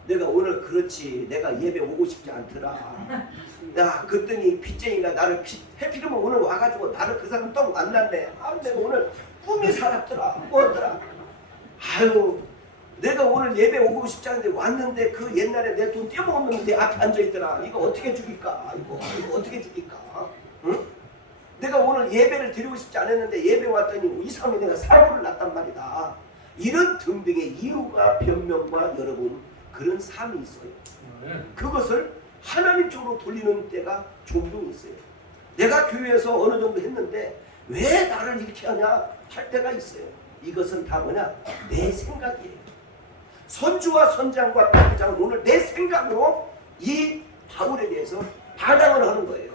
내가 오늘 그렇지 내가 예배 오고 싶지 않더라. 야 그랬더니 빚쟁이가 나를 해피르면 오늘 와가지고 나를 그 사람 또 만났네. 내가 오늘 꿈이 살았더라. 뭐더라. 아유 내가 오늘 예배 오고 싶지 않은데 왔는데 그 옛날에 내 돈 떼먹은 놈이 내 앞에 앉아있더라. 이거 어떻게 죽일까? 이거 어떻게 죽일까? 응? 내가 오늘 예배를 드리고 싶지 않았는데 예배 왔더니 이상하게 내가 사고를 났단 말이다. 이런 등등의 이유가 변명과 여러분 그런 삶이 있어요. 그것을 하나님 쪽으로 돌리는 때가 종종 있어요. 내가 교회에서 어느 정도 했는데 왜 나를 이렇게 하냐 할 때가 있어요. 이것은 다 뭐냐? 내 생각이에요. 선주와 선장과 백부장은 오늘 내 생각으로 이 바울에 대해서 반항을 하는 거예요.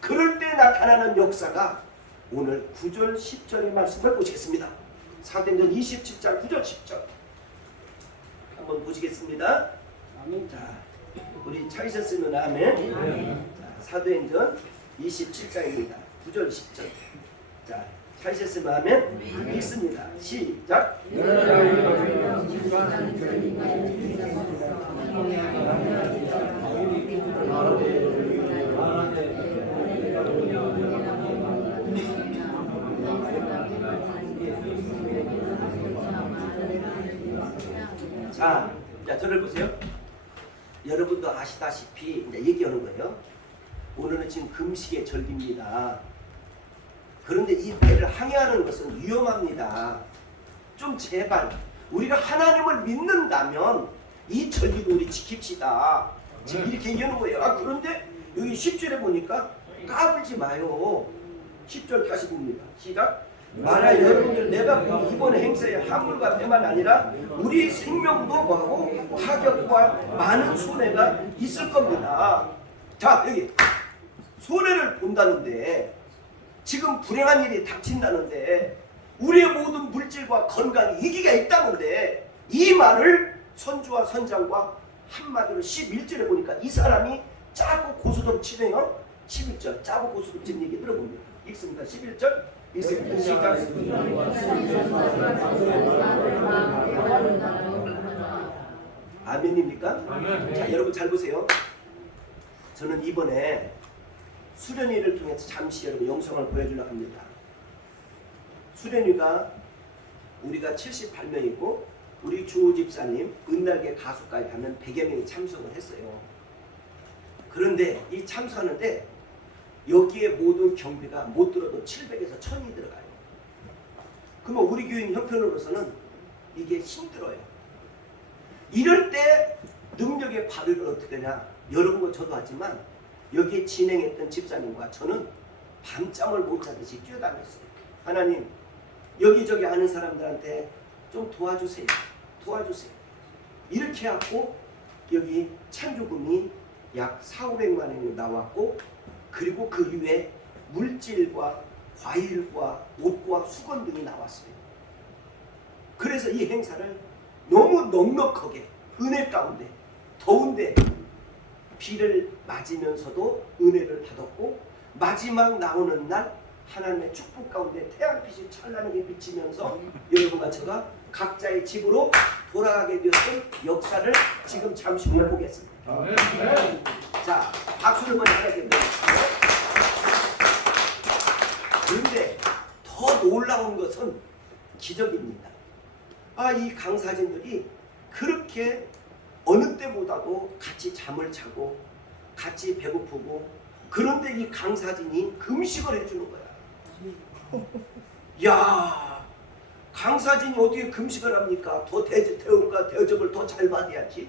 그럴 때 나타나는 역사가 오늘 9절 10절의 말씀을 보시겠습니다. 사도행전 27장 9절 10절 한번 보시겠습니다. 자, 우리 찾으셨으면 아멘. 자, 사도행전 27장입니다. 9절 10절. 자, 찾으셨으면 아멘. 읽습니다. 시작. 자, 저를 보세요. 여러분도 아시다시피 이제 얘기하는 거예요. 오늘은 지금 금식의 절기입니다. 그런데 이 때를 항해하는 것은 위험합니다. 좀 제발 우리가 하나님을 믿는다면 이 절기도 우리 지킵시다. 지금 이렇게 얘기하는 거예요. 그런데 여기 10절에 보니까 까불지 마요. 10절 다시 봅니다. 시작. 만약 여러분들 내가 이번 행사에 화물과 때만 아니라 우리 생명도 뭐하고 타격과 많은 손해가 있을 겁니다. 자, 여기 손해를 본다는데 지금 불행한 일이 닥친다는데 우리의 모든 물질과 건강이 위기가 있다는데 이 말을 선주와 선장과 한마디로 11절에 보니까 이 사람이 짜고 고소동 치네요. 11절 짜고 고소동 친 얘기 들어봅니다. 읽습니다. 11절 읽습니다. 시작. 아멘입니까? 아멘. 자, 여러분 잘 보세요. 저는 이번에 수련회를 통해서 잠시 여러분 영상을 보여주려고 합니다. 수련회가 우리가 78명이고 우리 주호 집사님 은날개 가수까지 하면 100여 명이 참석을 했어요. 그런데 이 참석하는데 여기에 모든 경비가 못 들어도 700에서 1000이 들어가요. 그러면 우리 교인 형편으로서는 이게 힘들어요. 이럴 때 능력의 발휘를 어떻게 하냐? 여러분과 저도 하지만 여기에 진행했던 집사님과 저는 밤잠을 못 자듯이 뛰어다녔어요. 하나님 여기저기 아는 사람들한테 좀 도와주세요. 도와주세요. 이렇게 하고 여기 찬조금이 약 4,500만 원이 나왔고 그리고 그 이후에 물질과 과일과 옷과 수건 등이 나왔어요. 그래서 이 행사를 너무 넉넉하게 은혜 가운데 더운데 비를 맞으면서도 은혜를 받았고 마지막 나오는 날 하나님의 축복 가운데 태양빛이 찬란하게 비치면서 여러분과 제가 각자의 집으로 돌아가게 되었던 역사를 지금 잠시 후에 보겠습니다. 자, 박수를 먼저 하게 되었어요. 그런데 더 놀라운 것은 기적입니다. 이 강사진들이 그렇게 어느 때보다도 같이 잠을 자고 같이 배고프고 그런데 이 강사진이 금식을 해주는 거야. 야, 강사진이 어떻게 금식을 합니까? 더 대우가 대접을 더 잘 받아야지.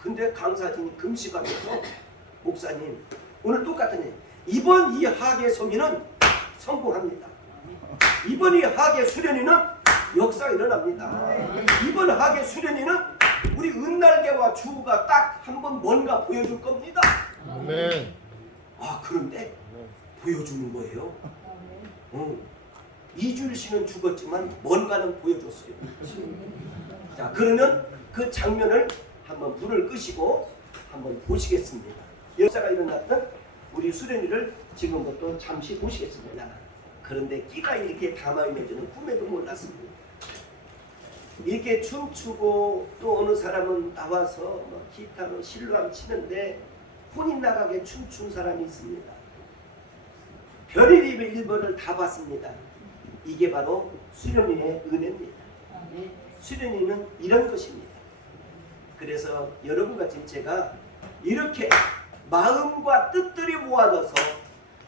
근데 강사진이 금식하면서 목사님 오늘 똑같은 일 이번 이 학예 소미는 성공합니다. 이번 이 학예 수련회는 역사가 일어납니다. 이번 학예 수련회는 우리 은날개와 주가 딱 한번 뭔가 보여줄 겁니다. 아멘. 그런데 보여주는 거예요. 이주일 씨는 죽었지만 뭔가는 보여줬어요. 자, 그러면 그 장면을 한번 불을 끄시고 한번 보시겠습니다. 역사가 일어났던 우리 수련회를 지금부터 잠시 보시겠습니다. 그런데 끼가 이렇게 담아있는 줄은 꿈에도 몰랐습니다. 이렇게 춤추고 또 어느 사람은 나와서 기타로 실로암 치는데 혼이 나가게 춤춘 사람이 있습니다. 별의 1번을 다 봤습니다. 이게 바로 수련회의 은혜입니다. 수련회는 이런 것입니다. 그래서 여러분과 지금 제가 이렇게 마음과 뜻들이 모아져서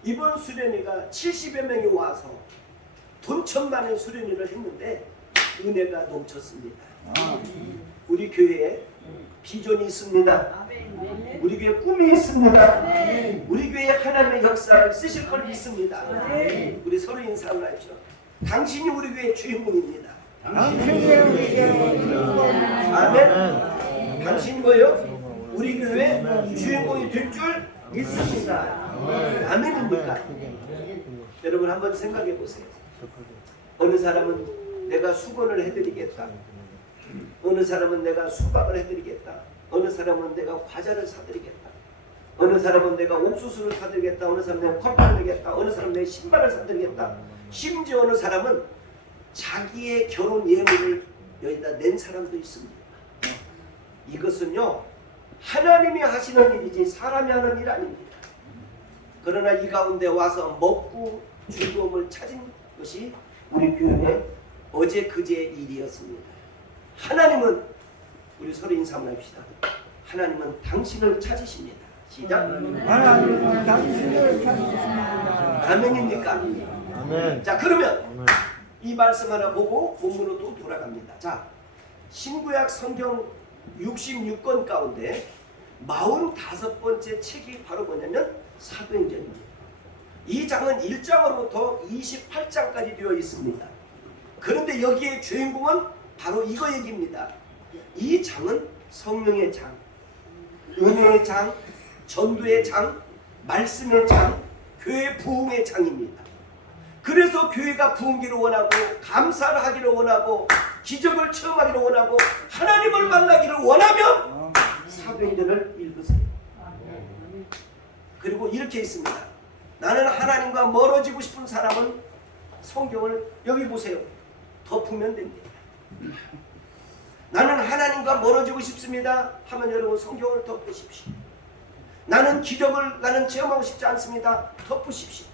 이번 수련회가 70여 명이 와서 돈 천만의 수련회를 했는데 은혜가 넘쳤습니다. 우리 교회에 비전이 있습니다. 우리 교회에 꿈이 있습니다. 우리 교회에 하나님의 역사를 쓰실 걸 믿습니다. 우리 서로 인사를 하십시오. 당신이 우리 교회의 주인공입니다. 아멘. 당신이 뭐요? 우리 교회 주인공이 될 줄 믿습니다. 아멘입니까? 여러분 한번 생각해 보세요. 어느 사람은 내가 수건을 해드리겠다. 어느 사람은 내가 수박을 해드리겠다. 어느 사람은 내가 과자를 사드리겠다. 어느 사람은 내가 옥수수를 사드리겠다. 어느 사람은 내가 컵을 내겠다. 어느 사람은 내가 신발을 사드리겠다. 심지어 어느 사람은 자기의 결혼 예물을 여기다 낸 사람도 있습니다. 이것은요 하나님이 하시는 일이지 사람이 하는 일 아닙니다. 그러나 이 가운데 와서 먹고 즐거움을 찾은 것이 우리 교회의 어제 그제의 일이었습니다. 하나님은 우리 서로 인사 한번 합시다. 하나님은 당신을 찾으십니다. 시작. 하나님은 당신을 찾으십니다. 아멘입니까? 아멘. 자 그러면 아멘. 이 말씀 하나 보고 본문으로 또 돌아갑니다. 자 신구약 성경 66권 가운데 45번째 책이 바로 뭐냐면 사도행전입니다. 이 장은 1장으로부터 28장까지 되어 있습니다. 그런데 여기에 주인공은 바로 이거 얘기입니다. 이 장은 성령의 장, 은혜의 장, 전도의 장, 말씀의 장, 교회 부흥의 장입니다. 그래서 교회가 부흥기를 원하고 감사를 하기를 원하고 기적을 체험하기를 원하고 하나님을 만나기를 원하면 사도행전을 읽으세요. 그리고 이렇게 있습니다. 나는 하나님과 멀어지고 싶은 사람은 성경을 여기 보세요. 덮으면 됩니다. 나는 하나님과 멀어지고 싶습니다 하면 여러분 성경을 덮으십시오. 나는 기적을 나는 체험하고 싶지 않습니다. 덮으십시오.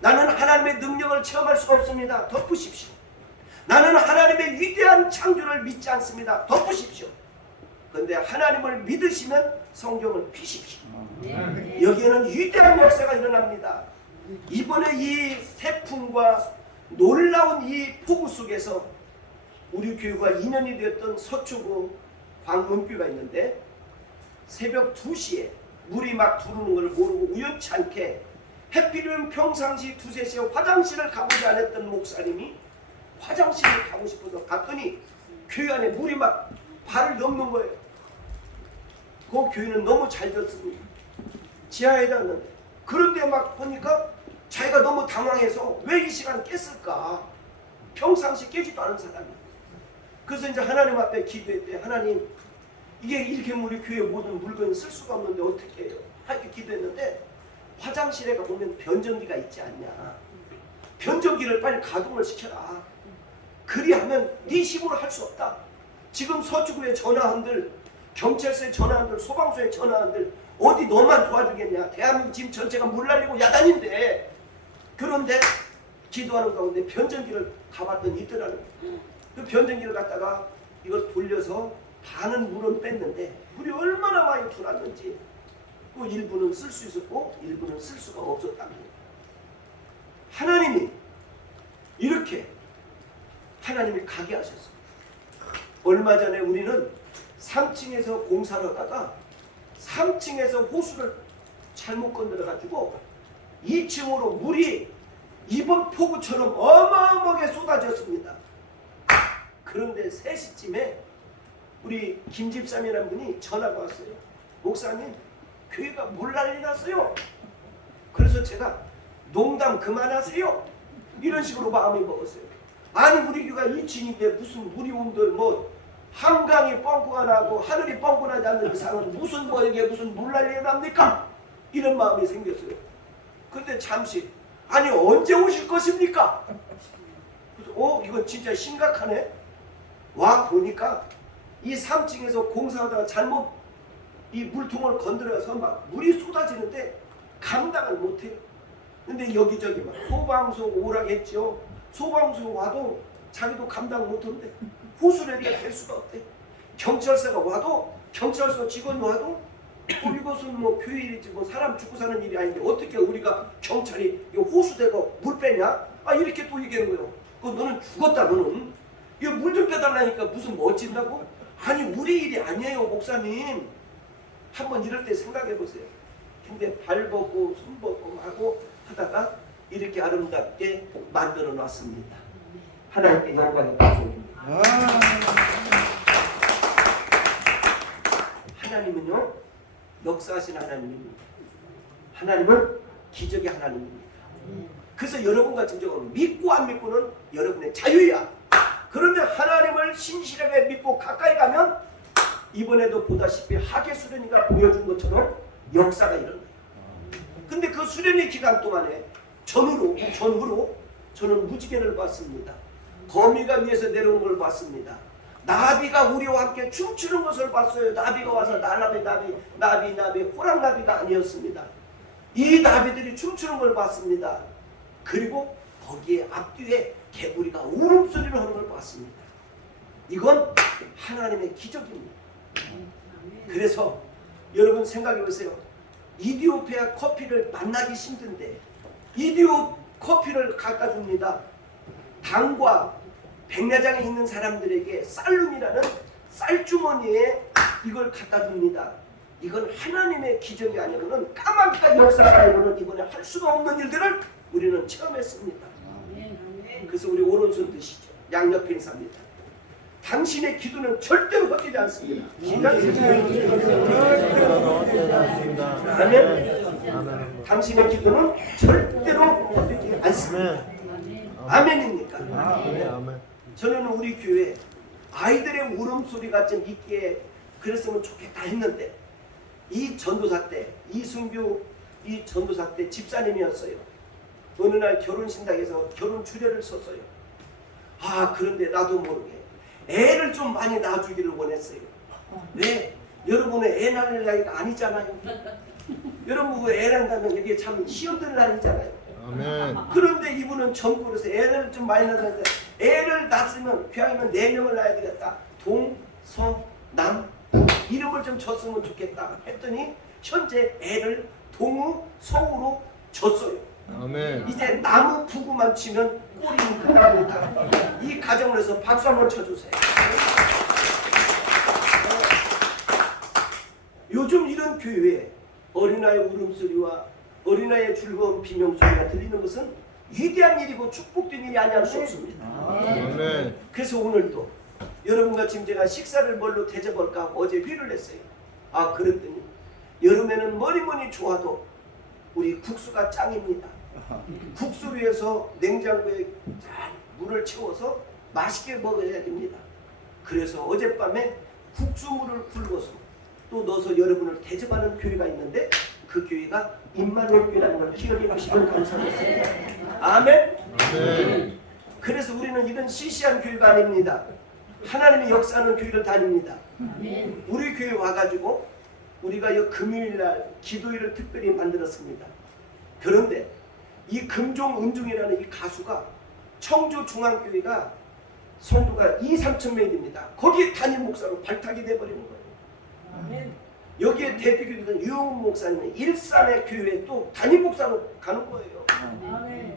나는 하나님의 능력을 체험할 수가 없습니다. 덮으십시오. 나는 하나님의 위대한 창조를 믿지 않습니다. 덮으십시오. 그런데 하나님을 믿으시면 성경을 피십시오. 여기에는 위대한 역사가 일어납니다. 이번에 이 태풍과 놀라운 이 폭우 속에서 우리 교회가 인연이 되었던 서초구 광문교가 있는데 새벽 2시에 물이 막 들어오는 걸 모르고 우연치 않게 해필이면 평상시 2, 3시에 화장실을 가보지 않았던 목사님이 화장실을 가고 싶어서 갔더니 교회 안에 물이 막 발을 넘는 거예요. 그 교회는 너무 잘 졌습니다. 지하에 닿는데 그런데 막 보니까 자기가 너무 당황해서 왜 이 시간 깼을까? 평상시 깨지도 않은 사람이. 그래서 이제 하나님 앞에 기도했대. 하나님 이게 이렇게 우리 교회 모든 물건을 쓸 수가 없는데 어떻게 해요? 이렇게 기도했는데 화장실에 가보면 변전기가 있지 않냐. 변전기를 빨리 가동을 시켜라. 그리하면 네 힘으로 할 수 없다. 지금 서초구에 전화한들, 경찰서에 전화한들, 소방서에 전화한들 어디 너만 도와주겠냐. 대한민국 지금 전체가 물 날리고 야단인데. 그런데 기도하는 가운데 변전기를 가봤더니 있더라는 거예요. 그 변전기를 갖다가 이걸 돌려서 반은 물은 뺐는데 물이 얼마나 많이 들어왔는지 그 일부는 쓸 수 있었고 일부는 쓸 수가 없었답니다. 하나님이 이렇게 하나님이 가게 하셨어요. 얼마 전에 우리는 3층에서 공사를 하다가 3층에서 호수를 잘못 건드려 가지고 2층으로 물이 이번 폭우처럼 어마어마하게 쏟아졌습니다. 그런데 3시쯤에 우리 김 집사님이라는 분이 전화가 왔어요. 목사님 교회가 물 난리 났어요. 그래서 제가 농담 그만하세요 이런 식으로 마음이 먹었어요. 아니 우리 교회가 2층인데 무슨 물이 온들 뭐 한강이 뻥꾸가 나고 하늘이 뻥꾸 나지 않는 이상은 무슨 뭐 이게 무슨 물 난리 납니까? 이런 마음이 생겼어요. 근데 잠시 아니 언제 오실 것입니까? 그래서 이거 진짜 심각하네. 와 보니까 이 3층에서 공사하다가 잘못 이 물통을 건드려서 막 물이 쏟아지는데 감당을 못해요. 근데 여기저기 막 소방서 오라겠죠. 소방서 와도 자기도 감당 못한대. 호수를 댈 수가 없대. 경찰서가 와도 경찰서 직원이 와도 이것은 뭐 교회 일이지 뭐 사람 죽고 사는 일이 아닌데 어떻게 우리가 경찰이 호수 대고 물 빼냐? 아 이렇게 또 얘기하는 거예요. 너는 죽었다 너는. 이거 물 좀 빼달라니까 무슨 뭐 어찐다고? 아니 우리 일이 아니에요 목사님. 한번 이럴 때 생각해 보세요. 근데 발 벗고 손 벗고 하고 하다가 이렇게 아름답게 만들어 놨습니다. 하나님께 영광이 받습니다. 하나님은요 역사하신 하나님입니다. 하나님은 기적의 하나님입니다. 그래서 여러분과 진정은 믿고 안 믿고는 여러분의 자유야. 그런데 하나님을 신실하게 믿고 가까이 가면 이번에도 보다시피 하계 수련이가 보여준 것처럼 역사가 일어나요. 근데 그 수련의 기간 동안에 전후로 저는 무지개를 봤습니다. 거미가 위에서 내려오는 걸 봤습니다. 나비가 우리와 함께 춤추는 것을 봤어요. 나비가 와서 나비 호랑나비가 아니었습니다. 이 나비들이 춤추는 걸 봤습니다. 그리고 거기에 앞뒤에 개구리가 울음소리를 하는 걸 봤습니다. 이건 하나님의 기적입니다. 그래서 여러분 생각해 보세요. 이디오피아 커피를 만나기 힘든데 이디오 커피를 갖다 줍니다. 당과 백야장에 있는 사람들에게 쌀룸이라는 쌀주머니에 이걸 갖다 줍니다. 이건 하나님의 기적이 아니고는 까마귀가 역사가 아니고는 이번에 할 수가 없는 일들을 우리는 체험했습니다. 그래서 우리 오른손 드시죠. 양옆에 인사입니다. 당신의 기도는 절대로 헛되지 않습니다. 아멘. 당신의 기도는 절대로 헛되지 않습니다. 아멘입니까? 저는 우리 교회 아이들의 울음소리가 좀 있게 그랬으면 좋겠다 했는데 이 전도사 때 이순규 이 전도사 때 집사님이었어요. 어느 날 결혼신당에서 결혼 주례를 썼어요. 그런데 나도 모르게 애를 좀 많이 낳아주기를 원했어요. 왜? 여러분은 애 낳을 나이가 아니잖아요. 여러분 애 낳는다면 이게 참 시험들 나이잖아요. 아멘. 그런데 이분은 전국에서 애를 좀 많이 낳았는데 애를 낳았으면 귀하면 4명을 낳아야 되겠다. 동, 서, 남 이름을 좀 줬으면 좋겠다 했더니 현재 애를 동우, 서우로 줬어요. 아멘. 이제 나무 부구만 치면 꼴이 끝납니다. 이 가정을 해서 박수 한번 쳐주세요. 요즘 이런 교회에 어린아이 울음소리와 어린아이의 즐거운 비명소리가 들리는 것은 위대한 일이고 축복된 일이 아니할 수 없습니다. 아멘. 그래서 오늘도 여러분과 지금 제가 식사를 뭘로 대접할까 하고 어제 회를 했어요. 그랬더니 여름에는 뭐니 좋아도 우리 국수가 짱입니다. 국수 위에서 냉장고에 잘 물을 채워서 맛있게 먹어야 됩니다. 그래서 어젯밤에 국수물을 굴려서 또 넣어서 여러분을 대접하는 교회가 있는데 그 교회가 임마누엘 교회라는 걸 기억해 주시면 감사하겠습니다. 아멘. 아멘. 그래서 우리는 이런 시시한 교회가 아닙니다. 하나님이 역사하는 교회를 다닙니다. 우리 교회 와가지고 우리가 이 금요일날 기도일을 특별히 만들었습니다. 그런데 이 금종은중이라는 이 가수가 청주중앙교회가 성도가 2~3천 명이 됩니다. 거기에 담임 목사로 발탁이 돼버리는 거예요. 여기에 대표교회는 유흥 목사님은 일산의 교회에 또 담임 목사로 가는 거예요.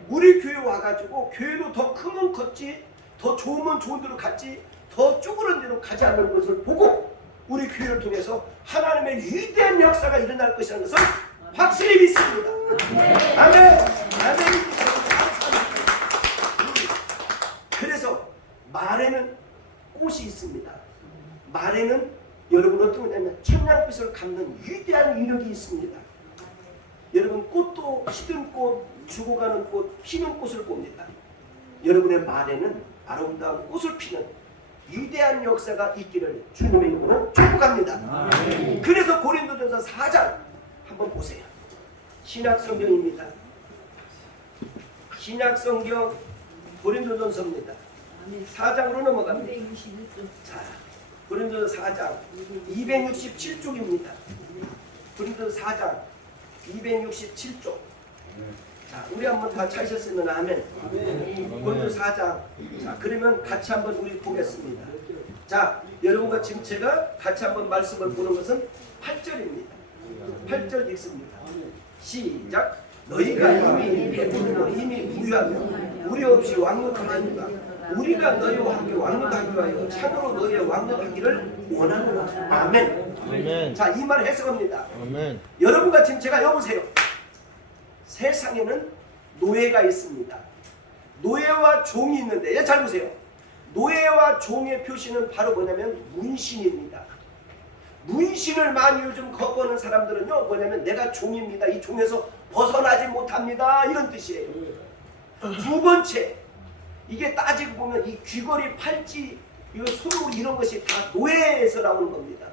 우리 교회 와가지고 교회로 더 크면 컸지 더 좋으면 좋은 데로 갔지 더 쭈그런 데로 가지 않는 것을 보고 우리 교회를 통해서 하나님의 위대한 역사가 일어날 것이라는 것을 확실히 믿습니다. 아멘. 아멘. 그래서 말에는 꽃이 있습니다. 말에는 여러분 어떤 거냐면 천냥빛을 갚는 위대한 위력이 있습니다. 여러분 꽃도 시든 꽃, 죽어가는 꽃, 피는 꽃을 봅니다. 여러분의 말에는 아름다운 꽃을 피는 위대한 역사가 있기를 주님의 이름으로 축복합니다. 그래서 고린도전서 4장 한번 보세요. 신약성경입니다. 신약성경 고린도전서입니다. 4장으로 넘어갑니다. 자, 고린도전서 4장 267쪽입니다. 고린도전서 4장 267쪽. 자, 우리 한번 다 찾으셨으면 아멘. 고린도전서 4장. 자, 그러면 같이 한번 우리 보겠습니다. 자, 여러분과 지금 제가 같이 한번 말씀을 보는 것은 8절입니다. 8절 읽습니다. 시작. 너희가 이미 배부르고 이미 부유하며 우리 없이 왕노하니까 우리가 너희와 함께 왕노하기 위하여 참으로 너희의 왕노하기를 원하노라. 아멘. 아멘. 자, 이 말 해석합니다. 아멘. 여러분과 지금 제가 여보세요. 세상에는 노예가 있습니다. 노예와 종이 있는데 잘 보세요. 노예와 종의 표시는 바로 뭐냐면 문신입니다. 문신을 많이 요즘 거부하는 사람들은요 뭐냐면 내가 종입니다. 이 종에서 벗어나지 못합니다. 이런 뜻이에요. 두 번째, 이게 따지고 보면 이 귀걸이, 팔찌, 이 손목 이런 것이 다 노예에서 나오는 겁니다.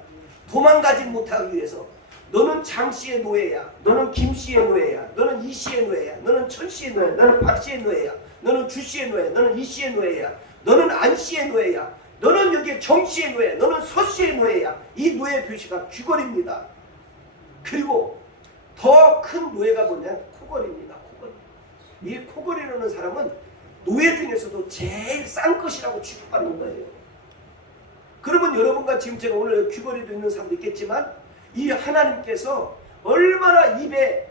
도망가지 못하기 위해서 너는 장씨의 노예야, 너는 김씨의 노예야, 너는 이씨의 노예야, 너는 천씨의 노예야, 너는 박씨의 노예야, 너는 주씨의 노예야, 너는 이씨의 노예야, 너는 안씨의 노예야, 너는 여기 정씨의 노예, 너는 서씨의 노예야. 이 노예 표시가 귀걸이입니다. 그리고 더 큰 노예가 뭐냐? 코걸이입니다. 코걸이. 이 코걸이라는 사람은 노예 중에서도 제일 싼 것이라고 취급받는 거예요. 그러면 여러분과 지금 제가 오늘 귀걸이도 있는 사람도 있겠지만 이 하나님께서 얼마나 입에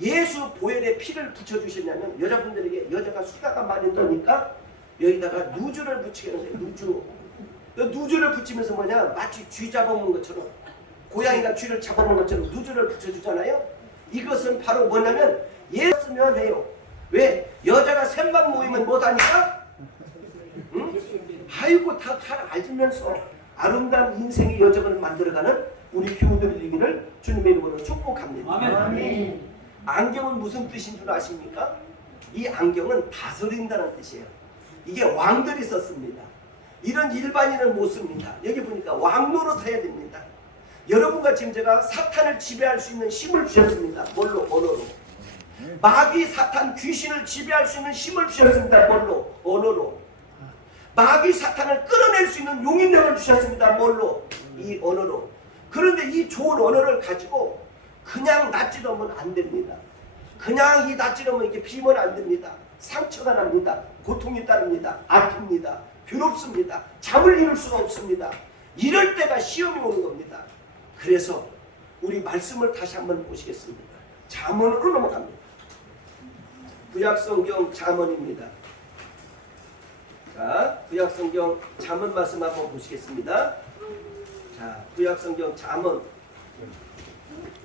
예수 보혈의 피를 붙여주셨냐면 여자분들에게 여자가 수다가 많이 떠니까 여기다가 누주를 붙이게 하는데 누주. 누주를 붙이면서 뭐냐 마치 쥐 잡아먹는 것처럼 고양이가 쥐를 잡아먹는 것처럼 누주를 붙여주잖아요. 이것은 바로 뭐냐면 예수면 해요. 왜? 여자가 셋만 모이면 못하니까? 응? 아이고 다 잘 알면서 아름다운 인생의 여정을 만들어가는 우리 교우들이 되기를 주님의 이름으로 축복합니다. 아멘. 안경은 무슨 뜻인 줄 아십니까? 이 안경은 다스린다는 뜻이에요. 이게 왕들이 썼습니다. 이런 일반인은 못 씁니다. 여기 보니까 왕노릇 해야 됩니다. 여러분과 지금 제가 사탄을 지배할 수 있는 힘을 주셨습니다. 뭘로? 언어로. 마귀, 사탄, 귀신을 지배할 수 있는 힘을 주셨습니다. 뭘로? 언어로. 마귀, 사탄을 끌어낼 수 있는 용인력을 주셨습니다. 뭘로? 이 언어로. 그런데 이 좋은 언어를 가지고 그냥 낯지르면 안 됩니다. 그냥 이 낯지르면 이렇게 비면 안 됩니다. 상처가 납니다. 고통이 따릅니다. 아픕니다. 괴롭습니다. 잠을 이룰 수가 없습니다. 이럴 때가 시험이 오는 겁니다. 그래서 우리 말씀을 다시 한번 보시겠습니다. 잠언으로 넘어갑니다. 구약성경 잠언입니다. 자, 구약성경 잠언 말씀 한번 보시겠습니다. 자, 구약성경 잠언.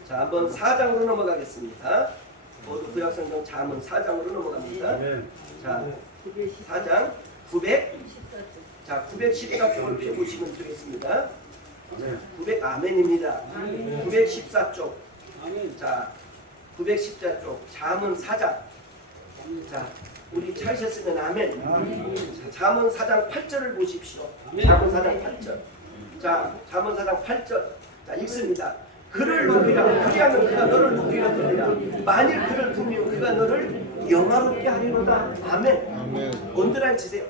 자, 한번 4장으로 넘어가겠습니다. 모두 구약성경 잠언 4장으로 넘어갑니다. 자, 4장 914쪽을 펴보시면 되겠습니다. 900 아멘입니다. 914쪽. 자, 914쪽 잠언 4장. 자, 우리 찾으셨으면 아멘. 자, 잠언 4장 8절을 보십시오. 잠언 4장 8절. 자, 잠언 4장 8절. 자, 읽습니다. 그를 높이라. 그리하면 그가 너를 높이려 들리라. 만일 그를 부미면 그가 너를 영화롭게 하리로다. 아멘. 아멘. 언더라인 치세요.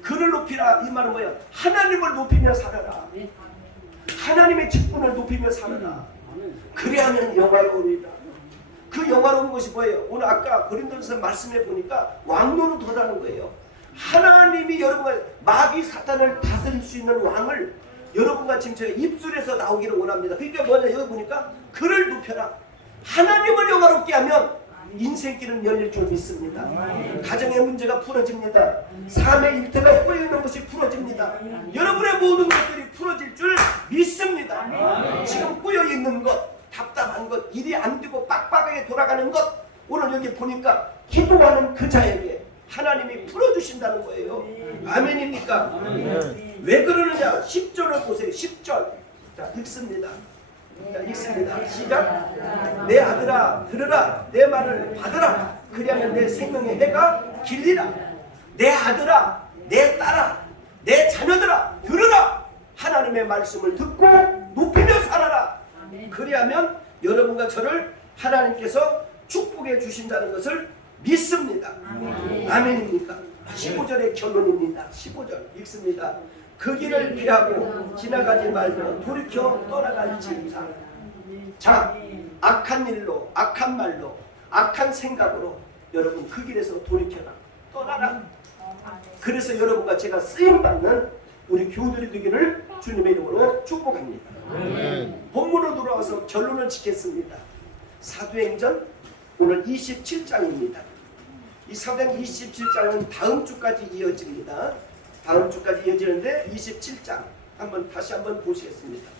그를 높이라. 이 말은 뭐예요? 하나님을 높이며 살아라. 하나님의 직분을 높이며 살아라. 그리하면 영화로우리라. 그 영화로운 것이 뭐예요? 오늘 아까 고린도전서 말씀해 보니까 왕노릇 하다는 거예요. 하나님이 여러분과 마귀 사탄을 다스릴 수 있는 왕을 여러분과 지금 저희 입술에서 나오기를 원합니다. 그러니까 뭐냐, 여기 보니까 그를 높여라. 하나님을 영화롭게 하면 인생길은 열릴 줄 믿습니다. 가정의 문제가 풀어집니다. 삶의 일태가 꼬여있는 것이 풀어집니다. 여러분의 모든 것들이 풀어질 줄 믿습니다. 지금 꼬여있는 것, 답답한 것, 일이 안 되고 빡빡하게 돌아가는 것, 오늘 여기 보니까 기도하는 그 자에게 하나님이 풀어주신다는 거예요. 아멘입니까? 왜 그러느냐? 10절을 보세요. 10절. 자, 읽습니다. 자, 읽습니다. 시작. 내 아들아 들으라. 내 말을 받으라. 그리하면 내 생명의 해가 길리라. 내 아들아, 내 딸아, 내 자녀들아 들으라. 하나님의 말씀을 듣고 높이며 살아라. 그리하면 여러분과 저를 하나님께서 축복해 주신다는 것을 믿습니다. 아멘입니까? 15절의 결론입니다. 15절 읽습니다. 그 길을 피하고 지나가지 말고 돌이켜 떠나갈지니라. 자, 악한 일로, 악한 말로, 악한 생각으로 여러분 그 길에서 돌이켜라. 떠나라. 그래서 여러분과 제가 쓰임받는 우리 교우들이 되기를 주님의 이름으로 축복합니다. 본문으로 돌아와서 결론을 짓겠습니다. 사도행전 오늘 27장입니다. 이 사도행전 27장은 다음 주까지 이어집니다. 다음 주까지 이어지는데 27장 다시 한번 보시겠습니다.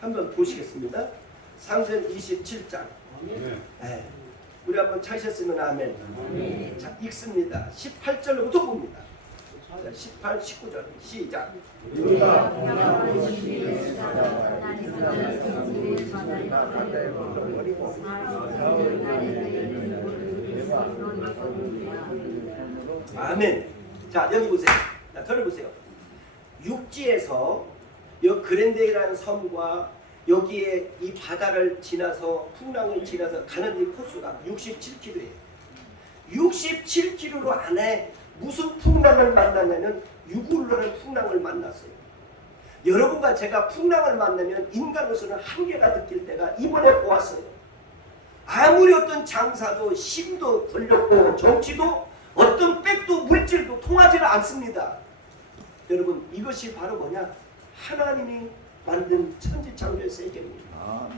한번 보시겠습니다. 사도행전 27장. 네. 우리 한번 찾으셨으면 아멘. 자, 읽습니다. 18절부터 봅니다. 자, 18, 19절 시작. 아멘. 자, 여기 보세요. 자, 들어보세요. 육지에서 이 그랜데이라는 섬과 여기에 이 바다를 지나서 풍랑을 지나서 가는 이 코스가 67km예요. 67km 안에 무슨 풍랑을 만나냐면 유굴러는 풍랑을 만났어요. 여러분과 제가 풍랑을 만나면 인간으로서는 한계가 느낄 때가 이번에 보았어요. 아무리 어떤 장사도 힘도 걸렸고 정치도 어떤 백도 물질도 통하지는 않습니다. 여러분 이것이 바로 뭐냐? 하나님이 만든 천지창조의 세계입니다.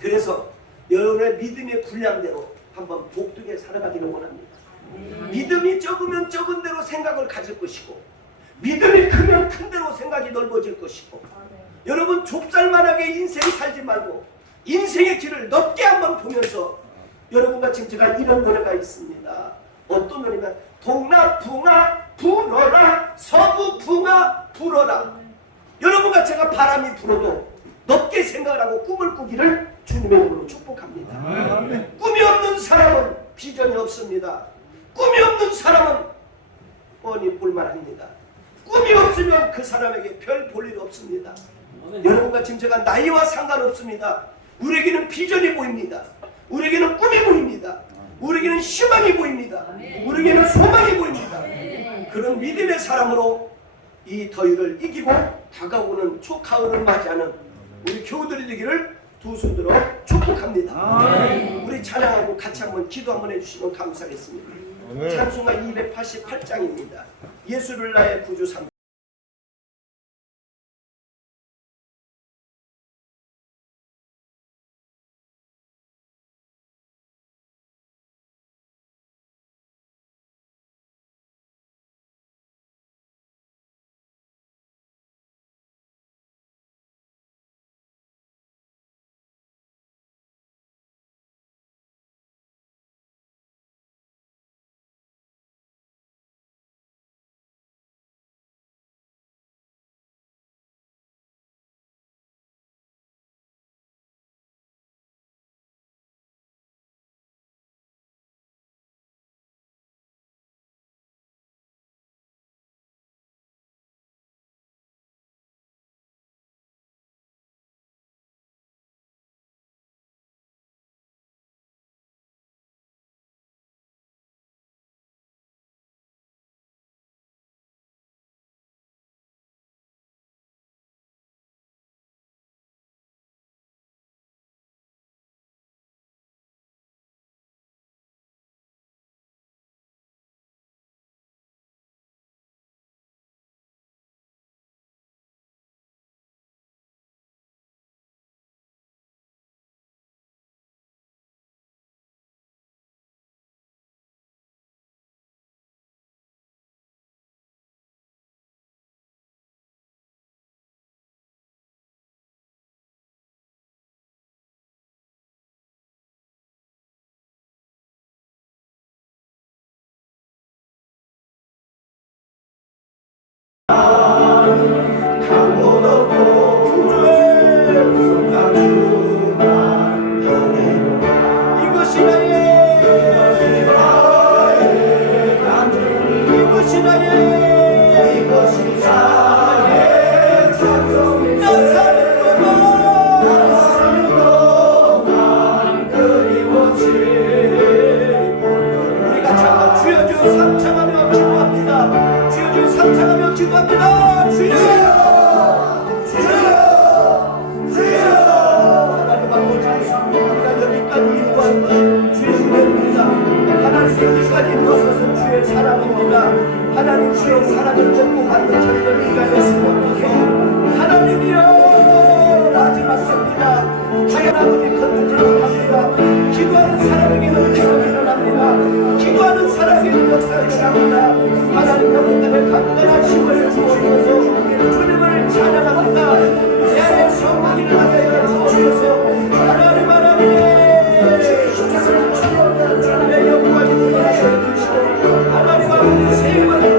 그래서 여러분의 믿음의 분량대로 한번 복되게 살아가기를 원합니다. 믿음이 적으면 적은 대로 생각을 가질 것이고 믿음이 크면 큰 대로 생각이 넓어질 것이고 여러분 좁쌀만하게 인생 살지 말고 인생의 길을 넓게 한번 보면서 여러분과 지금 제가 이런 노래가 있습니다. 어떤 노래냐면 동남풍아 불어라 서부풍아 불어라. 여러분과 제가 바람이 불어도 넓게 생각을 하고 꿈을 꾸기를 주님의 이름으로 축복합니다. 꿈이 없는 사람은 비전이 없습니다. 꿈이 없는 사람은 뻔히 볼만합니다. 꿈이 없으면 그 사람에게 별 볼 일 없습니다. 여러분과 지금 제가 나이와 상관없습니다. 우리에게는 비전이 보입니다. 우리에게는 꿈이 보입니다. 우리에게는 희망이 보입니다. 우리에게는 소망이 보입니다. 그런 믿음의 사람으로 이 더위를 이기고 다가오는 초가을을 맞이하는 우리 교우들이 되기를 두 손들어 축복합니다. 우리 찬양하고 같이 한번 기도 한번 해주시면 감사하겠습니다. 찬송가 288장입니다. 예수를 나의 구주 삼 기도합니다. 주여! 주여! 하나님 아버지, 우리가 여기까지 인도한 것은 주의 은혜입니다. 하나님 여기까지 인도하셔서 주의 사랑입니다. 하나님 주의 사랑을 먹고 받는 저희를 인간의 수고로서 하나님이여 마지막입니다. 하나님 아버지 건들지 못합니다. 기도하는 사람에게는 기적이 일어납니다. 기도하는 사람에게는 역사가 일어납니다. 하나님 여러분들의 간단한 힘을 주시면서 주님을 찬양합니다. 내 안에 성령이 일어나게 하여 주셔서 하나님 내 영광이 드러나게 해주시고 하나님 아버지 새 힘을